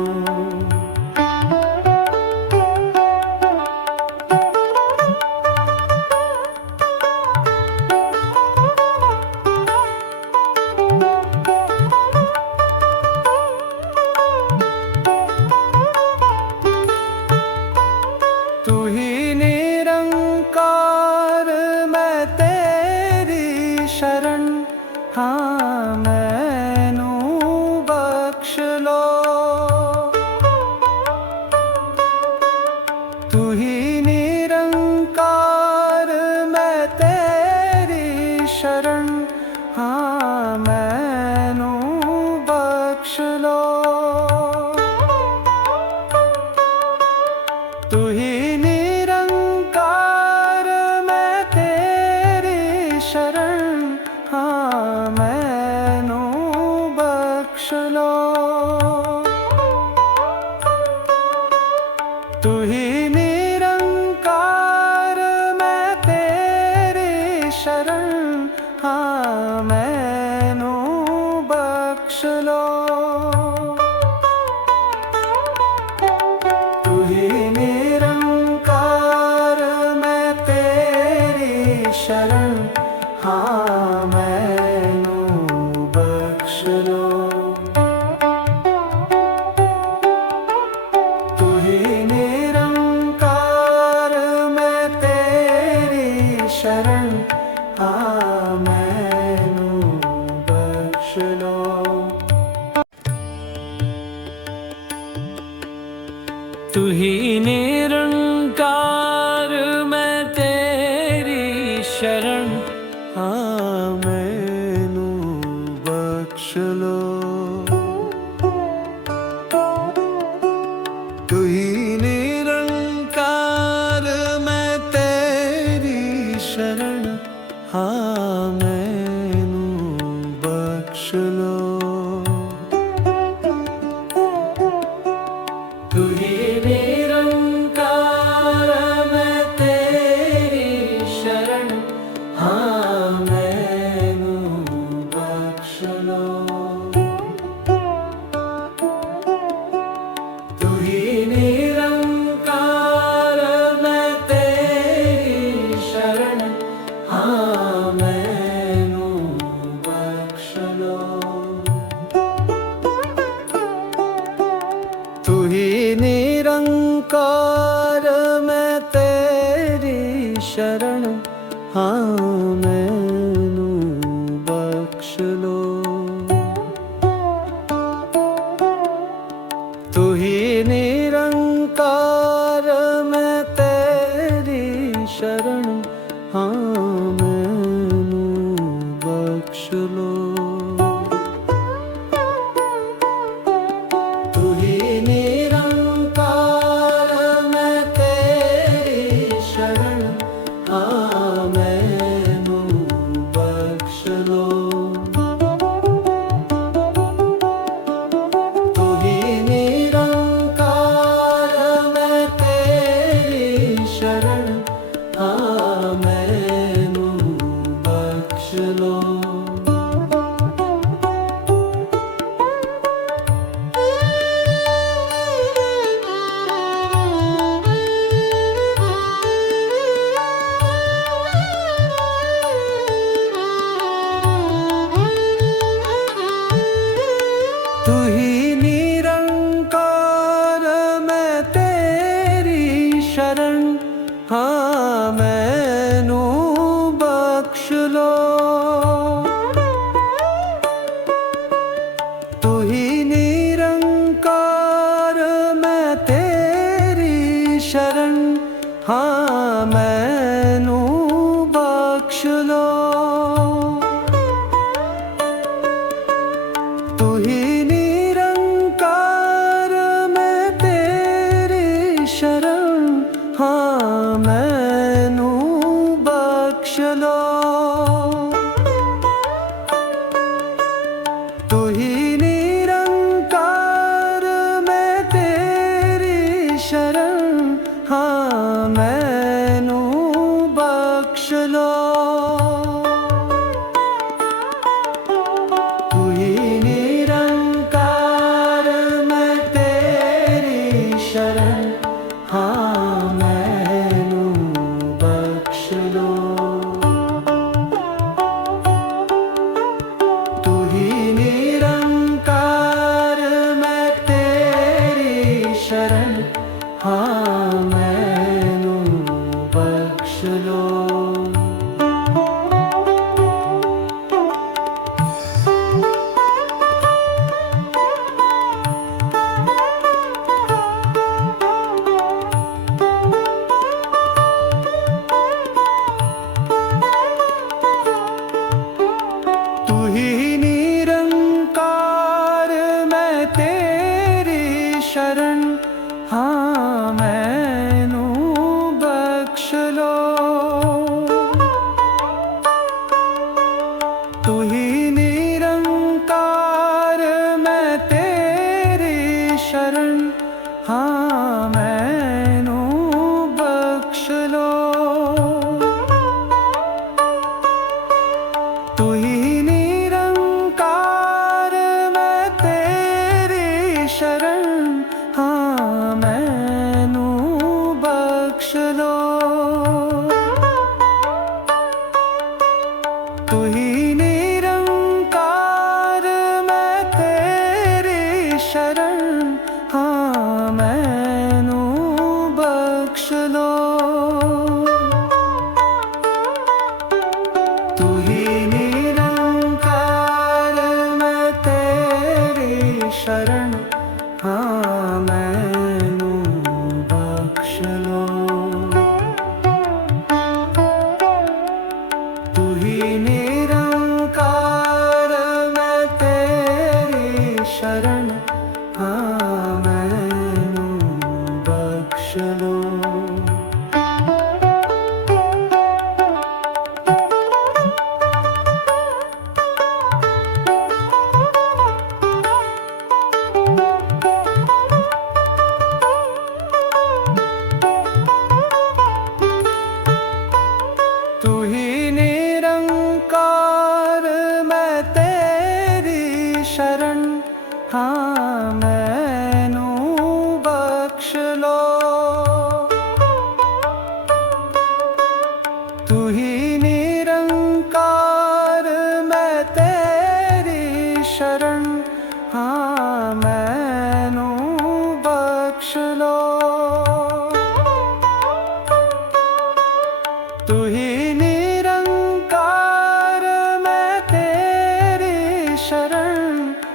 तू ही निरंकार मैं तेरी शरण, हाँ मैनू बख्श लो। तू ही निरंकार मैं तेरी शरण, हाँ मैनू बख्श लो। तू ही निरंकार मैं तेरी शरण, हाँ मैनू बख्श लो। तू ही निरंकार मैं तेरी शरण, हाँ मैनू बख्श लो। तू ही निरंकार मैं तेरी शरण, हाँ मैनू बख्श लो। तू ही निरंकार मैं तेरी शरण, हाँ मैनू बख्श लो। तू ही निरंकार मैं तेरी शरण, हाँ मैनू बख्श लो। तू ही निरंकार मैं तेरी शरण, हाँ मैनू बख्श लो। तू ही निरंकार मैं तेरी शरण, हाँ मैनू बख्श लो। तू ही निरंकार मैं तेरी शरण, हाँ मैनू बख्श लो। तू ही निरंकार मैं तेरी शरण, हाँ मैनू बख्श लो। तू ही निरंकार मैं तेरी शरण, हाँ मैनू बख्श लो। तू ही निरंकार मैं तेरी शरण, हाँ मैनू बख्श लो। तू ही निरंकार मैं तेरी शरण, हाँ मैनू बख्श लो। तू ही निरंकार मैं तेरी शरण, हाँ मैनू बख्श लो। तू ही निरंकार मैं तेरी शरण हाँ मैनू बख्श लो तू ही निरंकार मैं तेरी शरण हाँ मैनू बख्श लो तू ही निरंकार मैं तेरी शरण हाँ मैनू बख्श लो तू ही निरंकार मैं तेरी शरण हाँ मैनू बख्श लो तू ही निरंकार मैं तेरी शरण हाँ मैनू बख्श लो तू ही निरंकार मैं तेरी शरण हाँ मैनू बख्श लो तू ही निरंकार मैं तेरी शरण हाँ मैनू बख्श लो तू ही निरंकार मैं तेरी शरण हाँ मैनू बख्श लो तू ही निरंकार मैं तेरी शरण हाँ मैनू बख्श लो तू ही निरंकार मैं तेरी शरण हाँ मैनू बख्श लो तू ही निरंकार मैं तेरी शरण हाँ मैनू बख्श लो तू ही निरंकार मैं तेरी शरण हाँ मैनू बख्श लो तू ही निरंकार मैं तेरी शरण हाँ मैनू बख्श लो तू ही निरंकार मैं तेरी शरण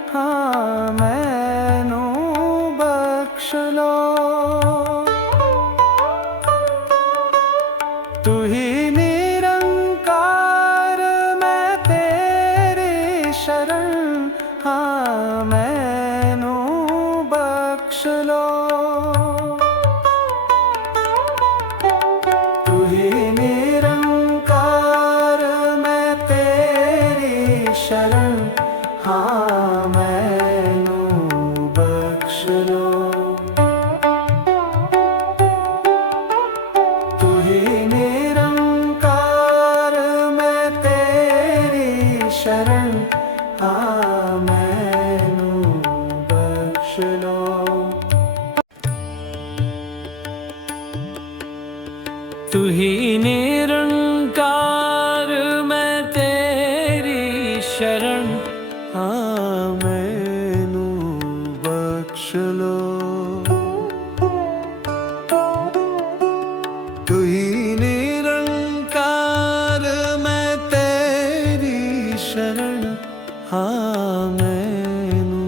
हाँ मैनू बख्श लो तू ही निरंकार मैं तेरी शरण हाँ मैनू बख्श लो तू ही निरंकार मैं तेरी शरण हाँ मैनू बख्श लो तू ही निरंकार मैं तेरी शरण हाँ मैनू बख्श लो तू ही निरंकार मैं तेरी शरण हाँ मैनू बख्श लो तू ही निरंकार मैं तेरी शरण हाँ मैनू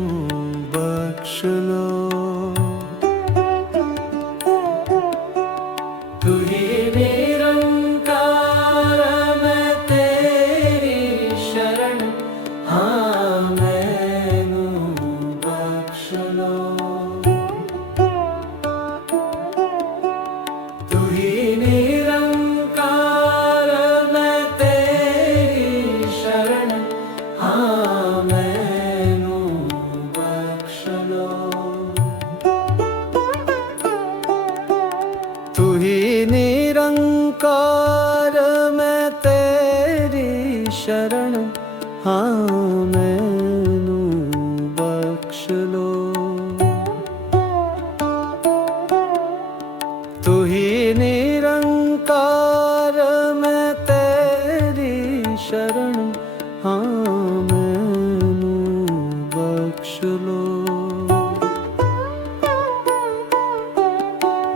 बख्श लो।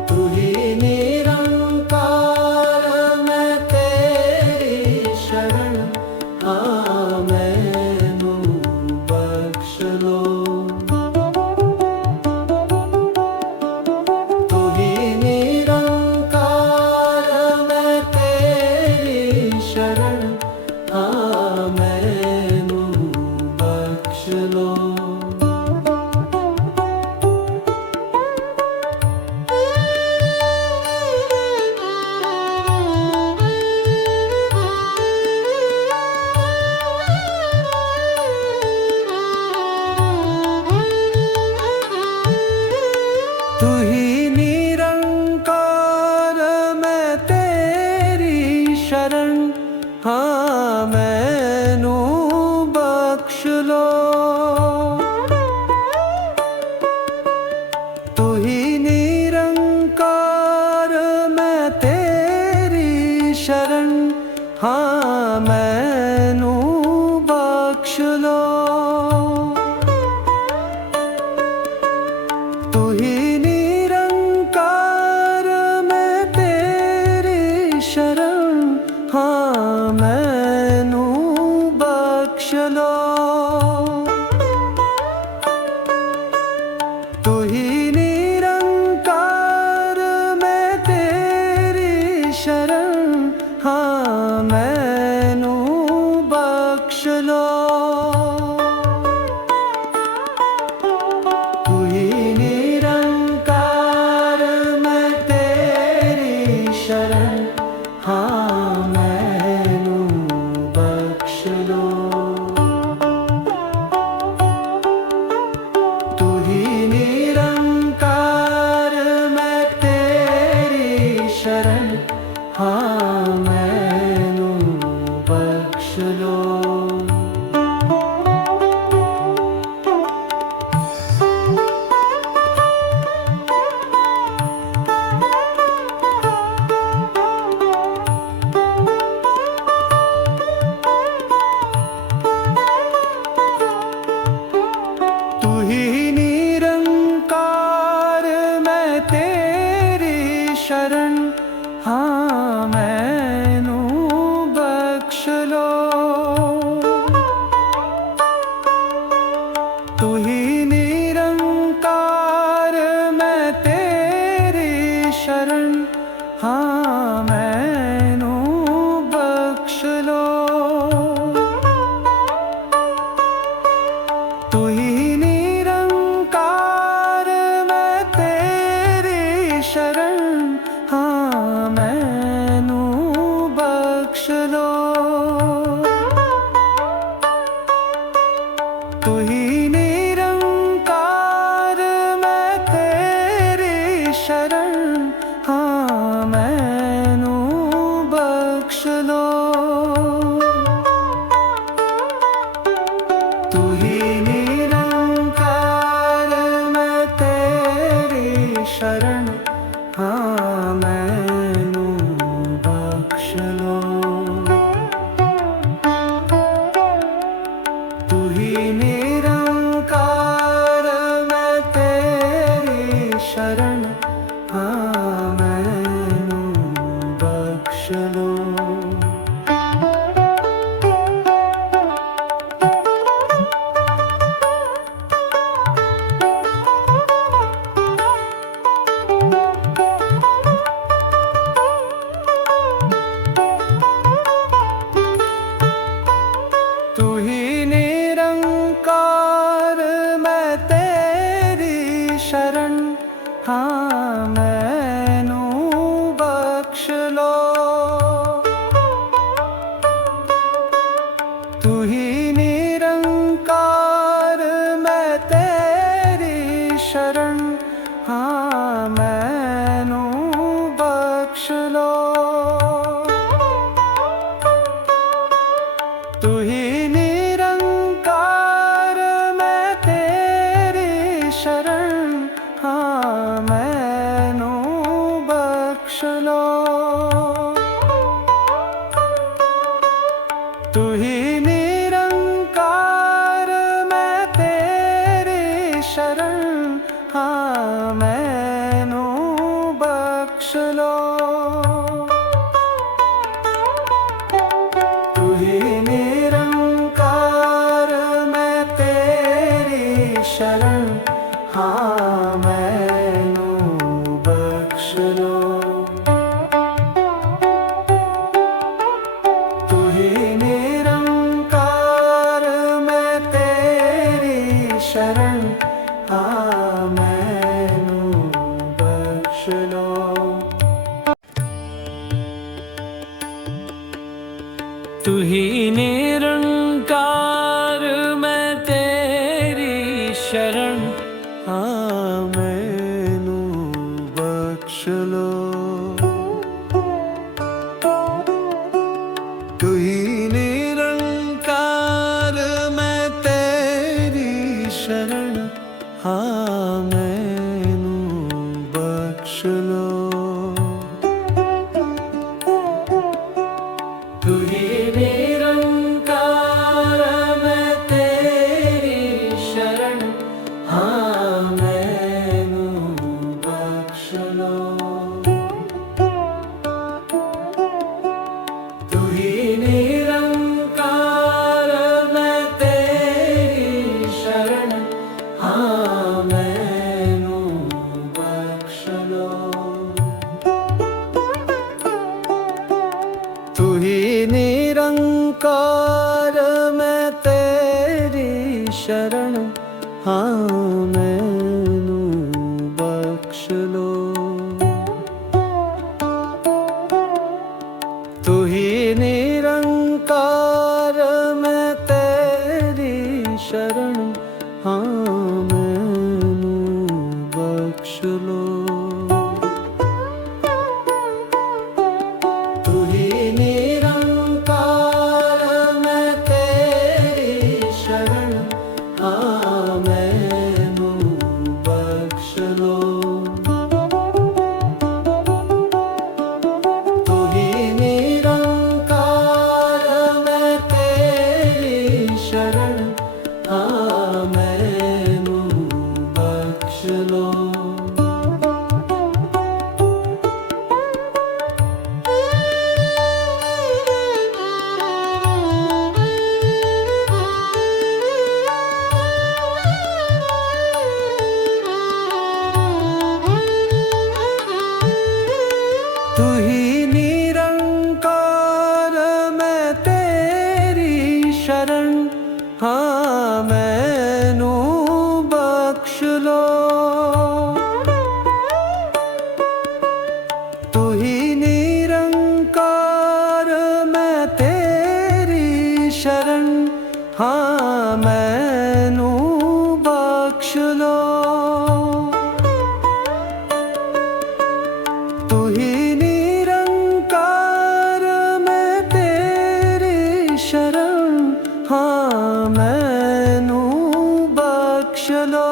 तू ही निरंकार मैं तेरी शरण, हाँ मैनू बख्श लो। तू ही निरंकार मैं तेरी शरण, हाँ मैनू बख्श लो। तू ही निरंकार मैं तेरी शरण, हाँ मैनू बख्श लो। तू ही निरंकार मैं तेरी शरण, हाँ मैनू बख्श लो। तू ही निरंकार मैं तेरी शरण, हाँ मैनू बख्श लो। तू ही निरंकार मैं तेरी शरण, हाँ मैनू बख्श लो। तू ही निरंकार मैं तेरी शरण, हाँ मैनू बख्श लो। तू ही निरंकार मैं तेरी शरण, हाँ मैनू बख्श लो। तू ही निरंकार मैं तेरी शरण, हाँ मैनू बख्श लो। तू ही निरंकार मैं तेरी शरण, हाँ मैनू बख्श लो। तू ही निरंकार मैं तेरी शरण, हाँ मैनू बख्श लो। तू ही निरंकार मैं तेरी शरण, हाँ मैनू बख्श लो। तू ही निरंकार मैं तेरी शरण, हाँ मैनू बख्श लो। तू ही निरंकार मैं तेरी शरण, हाँ मैनू बख्श लो। तू ही निरंकार मैं तेरी शरण, हाँ मैनू बख्श लो। तू ही निरंकार मैं तेरी शरण, हाँ मैनू बख्श लो। तू ही निरंकार मैं तेरी शरण, हाँ मैनू बख्श लो। तू ही निरंकार मैं तेरी शरण हाँ मैनू बख्श लो। तू ही निरंकार मैं तेरी शरण हाँ मैनू बख्श लो। तू ही निरंकार मैं तेरी शरण हाँ मैनू बख्श लो। तू ही निरंकार मैं तेरी शरण हाँ मैनू बख्श लो। तू ही निरंकार मैं तेरी शरण हाँ मैनू बख्श लो। तू ही निरंकार मैं तेरी शरण हाँ मैनू बख्श लो। तू ही निरंकार मैं तेरी शरण हाँ मैनू बख्श लो। तू ही निरंकार मैं तेरी शरण हाँ मैनू बख्श लो। तू ही निरंकार मैं तेरी शरण हाँ मैनू बख्श लो। तू ही निरंकार मैं तेरी शरण हाँ मैनू बख्श लो। तू ही निरंकार मैं तेरी शरण हाँ मैनू बख्श लो। तू ही निरंकार मैं तेरी शरण हाँ मैनू बख्श लो। तू ही निरंकार मैं तेरी शरण हाँ मैनू बख्श लो। तू ही निरंकार मैं तेरी शरण हाँ मैनू बख्श लो।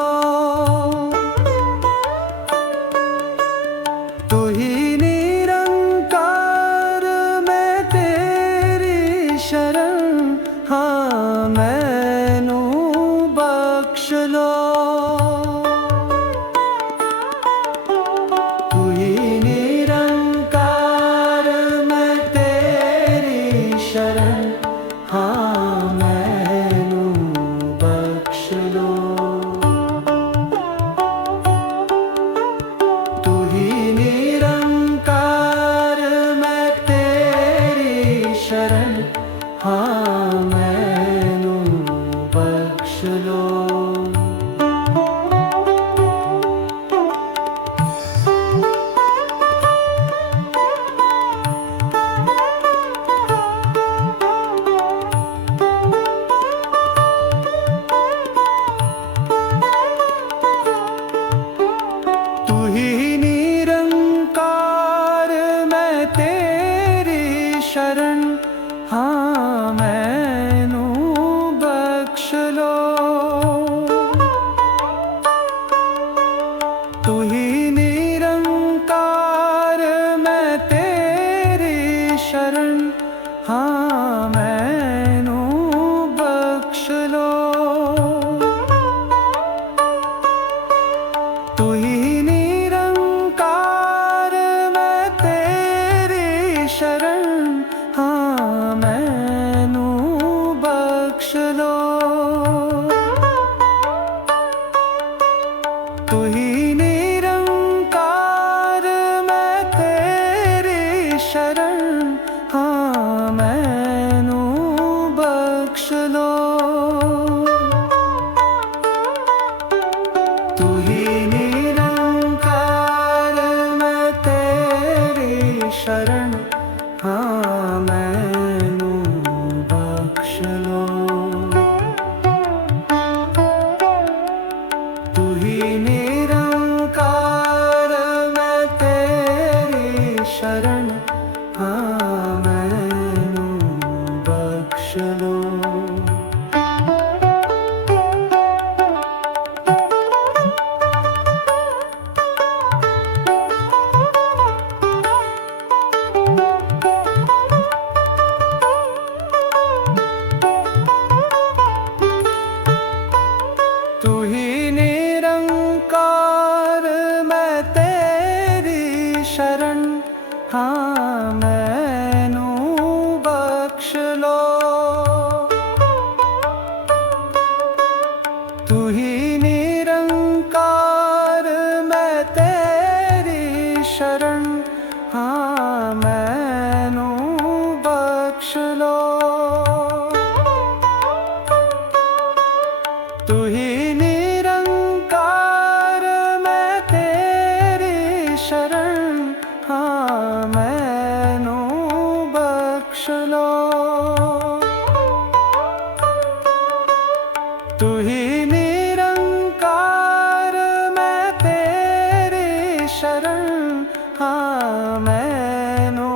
तू ही निरंकार मैं तेरी शरण हाँ मैनू बख्श लो। तू ही निरंकार मैं तेरी शरण हाँ मैनू बख्श लो। तू ही निरंकार मैं तेरी शरण हाँ मैनू बख्श लो तू ही निरंकार मैं तेरी शरण हाँ मैनू बख्श लो तू ही निरंकार मैं तेरी शरण हाँ मैनू बख्श लो तू ही निरंकार मैं तेरी शरण हाँ मैनू बख्श लो तू ही निरंकार मैं तेरी शरण हाँ मैनू बख्श लो तू ही निरंकार मैं तेरी शरण हाँ मैनू बख्श लो तू ही निरंकार मैं तेरी शरण हाँ मैनू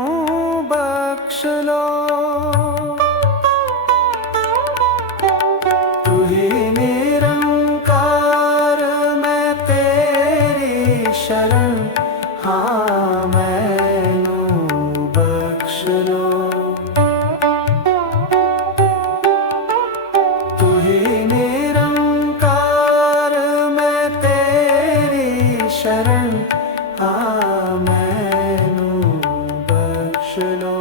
बख्श लो तू ही निरंकार मैं तेरी शरण हाँ मैनू बख्श लो तू ही निरंकार मैं तेरी शरण हाँ मैनू बख्श लो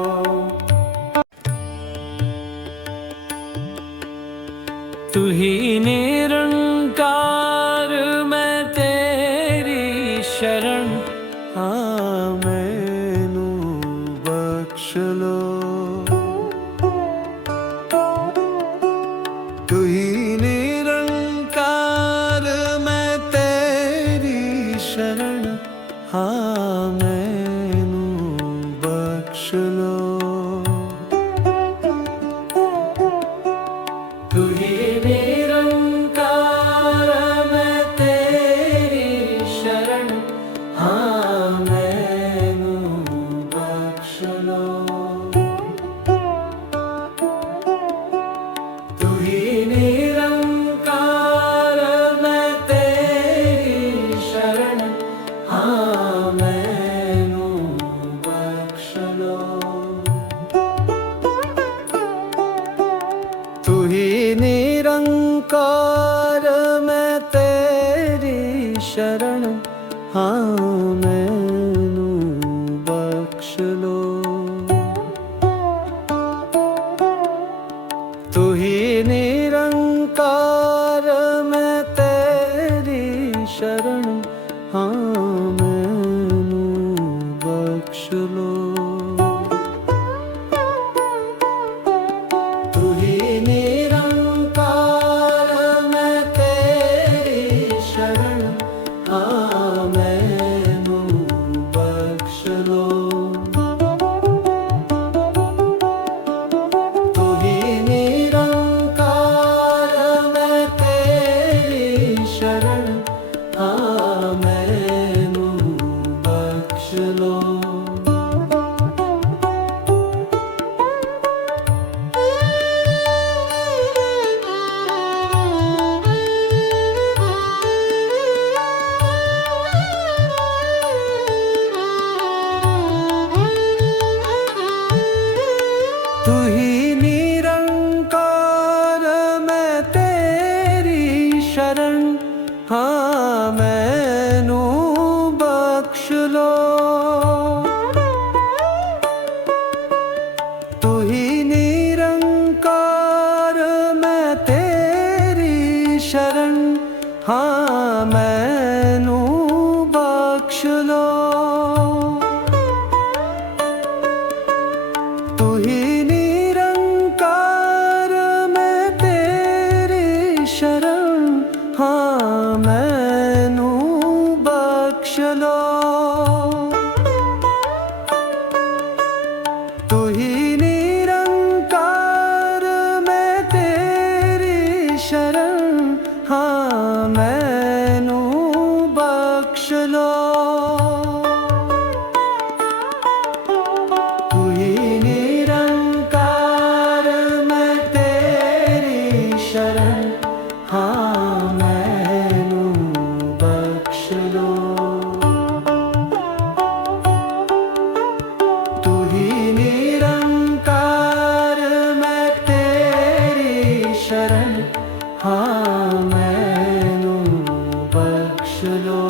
तू ही निरंकार मैं तेरी शरण हाँ मैनू बख्श लो तू ही निरंकार मैं तेरी शरण हाँ मैनू बख्श लो तू ही निरंकार मैं तेरी शरण हाँ मैनू बख्श लो तू ही निरंकार मैं तेरी शरण हाँ मैनू बख्श लो तू ही निरंकार मैं तेरी शरण हाँ मैनू बख्श लो तू ही निरंकार मैं तेरी शरण हाँ मैनू बख्श लो तू ही निरंकार मैं तेरी शरण हाँ मैनू बख्श लो तू ही निरंकार मैं तेरी शरण हाँ मैनू बख्श लो तू ही निरंकार मैं तेरी शरण हाँ हाँ मैनू बख्श लो। तू ही निरंकार मैं तेरी शरण, हाँ मैनू बख्श लो। तू ही निरंकार मैं तेरी शरण, हाँ मैनू बख्श लो। तू ही निरंकार मैं तेरी शरण, हाँ मैनू बख्श लो। तू ही निरंकार मैं तेरी शरण, हाँ मैनू बख्श लो।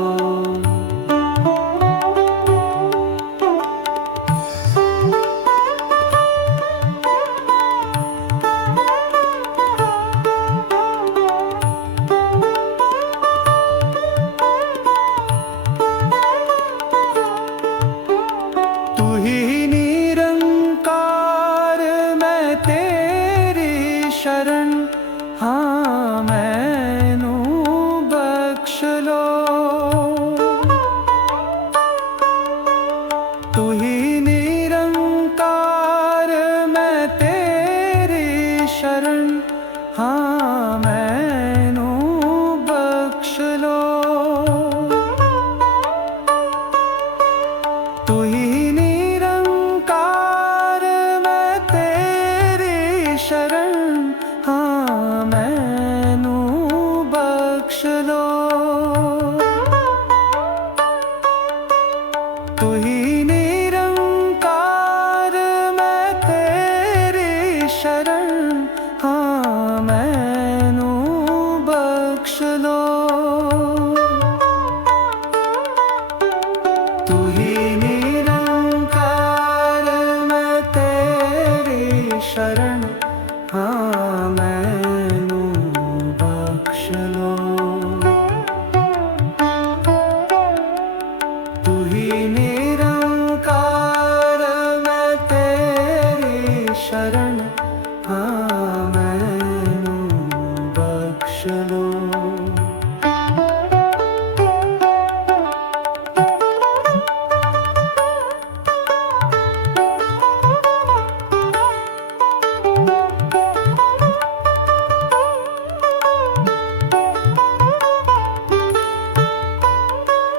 तू ही निरंकार मैं तेरी शरण, हाँ मैनू बख्श लो। तू ही निरंकार मैं तेरी शरण, हाँ मैनू बख्श लो। तू ही निरंकार मैं तेरी शरण, हाँ मैनू बख्श लो। तू ही निरंकार मैं तेरी शरण, हाँ मैनू बख्श लो। तू ही निरंकार मैं तेरी शरण, हाँ मैनू बख्श लो। तू ही निरंकार मैं तेरी शरण, हाँ मैनू बख्श लो।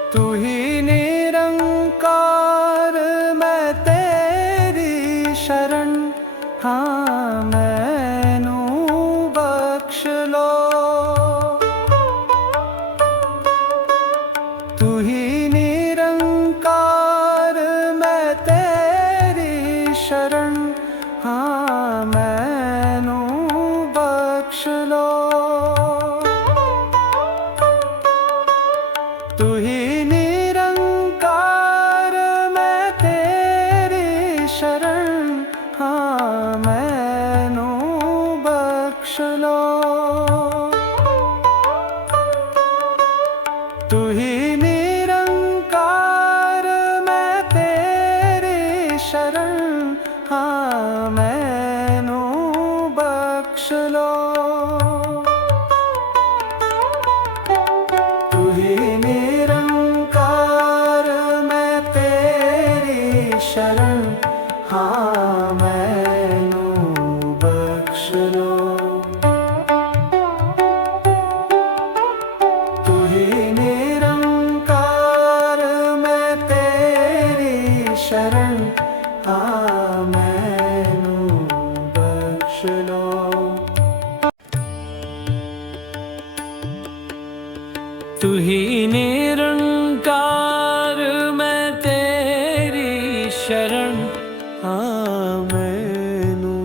तू ही निरंकार मैं तेरी शरण, हाँ मैनू बख्श लो। तू ही निरंकार मैं तेरी शरण, हाँ मैनू बख्श लो। तू ही निरंकार मैं तेरी शरण, हाँ मैनू बख्श लो। तू ही निरंकार मैं तेरी शरण, हाँ मैनू बख्श लो। तू ही निरंकार मैं तेरी शरण, हाँ मैनू बख्श लो। तू ही निरंकार मैं तेरी शरण, हाँ मैनू बख्श लो। तू ही निरंकार मैं तेरी शरण, हाँ मैनू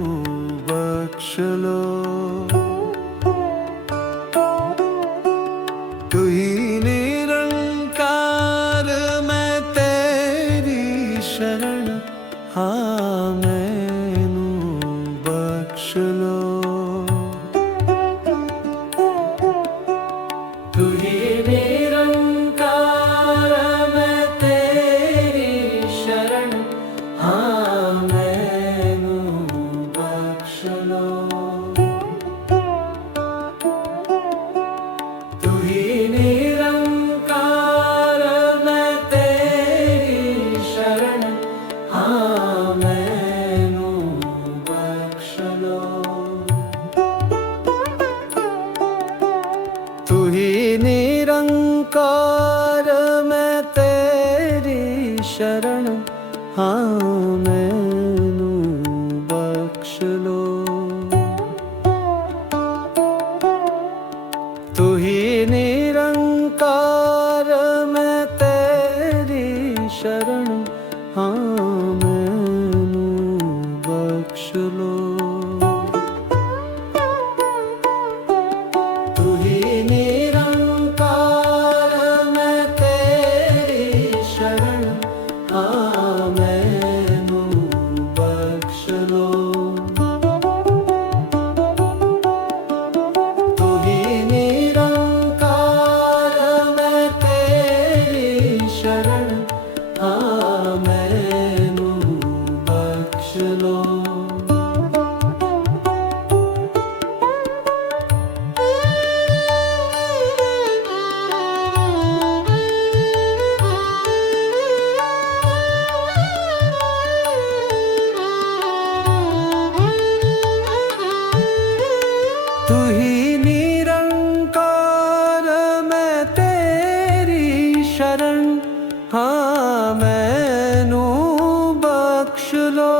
बख्श लो। तू ही निरंकार मैं तेरी शरण, हाँ मैनू बख्श लो। तू ही निरंकार मैं तेरी शरण हाँ मैनू बख्श लो तू ही निरंकार मैं तेरी शरण हाँ मैनू बख्श लो तू ही निरंकार मैं तेरी शरण हाँ मैनू बख्श लो तू ही निरंकार मैं तेरी शरण हाँ मैनू बख्श लो तू ही निरंकार मैं तेरी शरण हाँ मैनू बख्श लो तू ही निरंकार मैं तेरी शरण हाँ मैनू बख्श लो तू ही निरंकार मैं तेरी शरण हाँ मैनू बख्श लो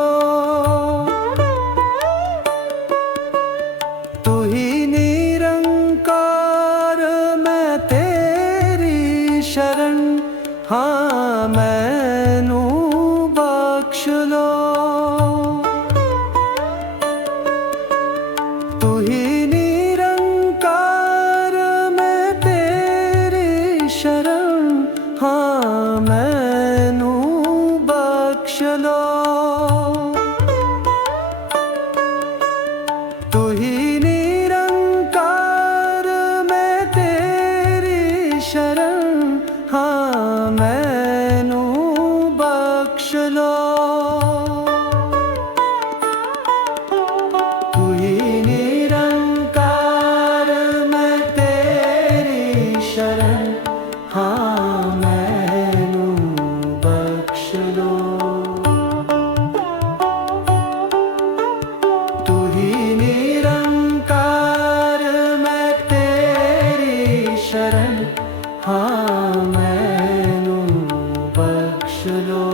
तू ही निरंकार मैं तेरी शरण हाँ मैनू बख्श लो तू ही निरंकार मैं तेरी शरण हाँ मैनू बख्श लो तू ही निरंकार मैं तेरी शरण हाँ मैनू बख्श लो तू ही निरंकार मैं तेरी शरण हाँ मैनू बख्श लो तू ही निरंकार मैं तेरी शरण हाँ मैनू बख्श लो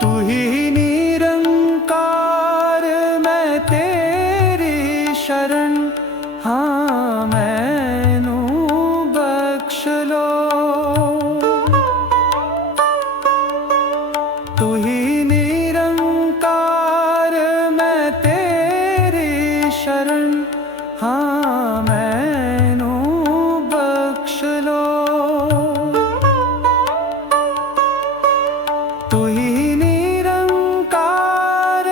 तू ही निरंकार मैं तेरी शरण हाँ मैनू बख्श लो तू ही निरंकार मैं तेरी शरण हाँ मैनू बख्श लो तू ही निरंकार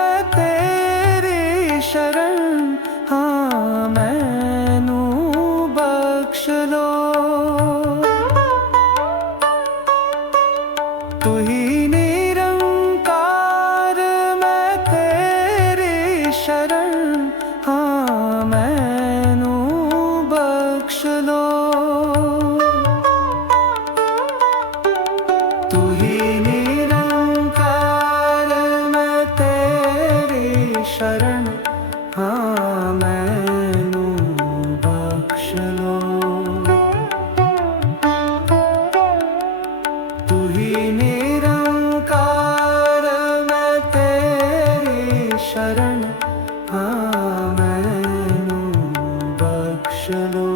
मैं तेरी शरण हाँ मैनू बख्श लो तू ही निरंकार मैं तेरी शरण हाँ मैनू बख्श लो तू ही निरंकार मैं तेरी शरण हाँ मैनू बख्श लो तू ही निरंकार मैं तेरी शरण हाँ मैनू बख्श लो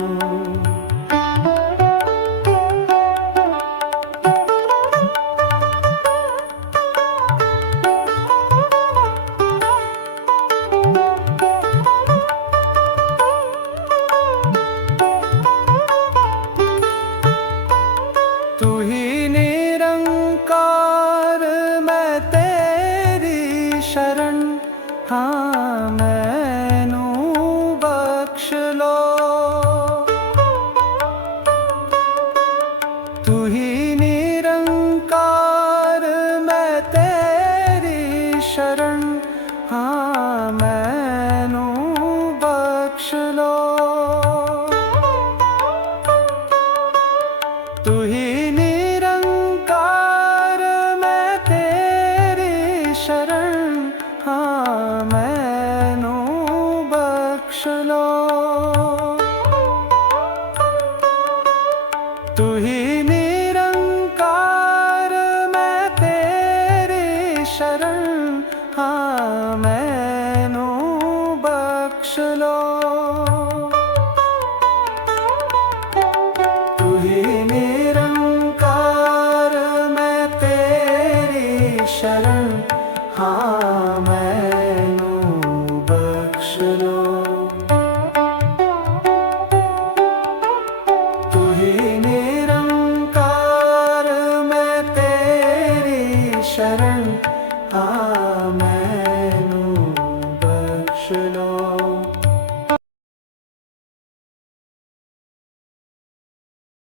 लो। तू ही निरंकार, मैं तेरी शरण, हाँ मैं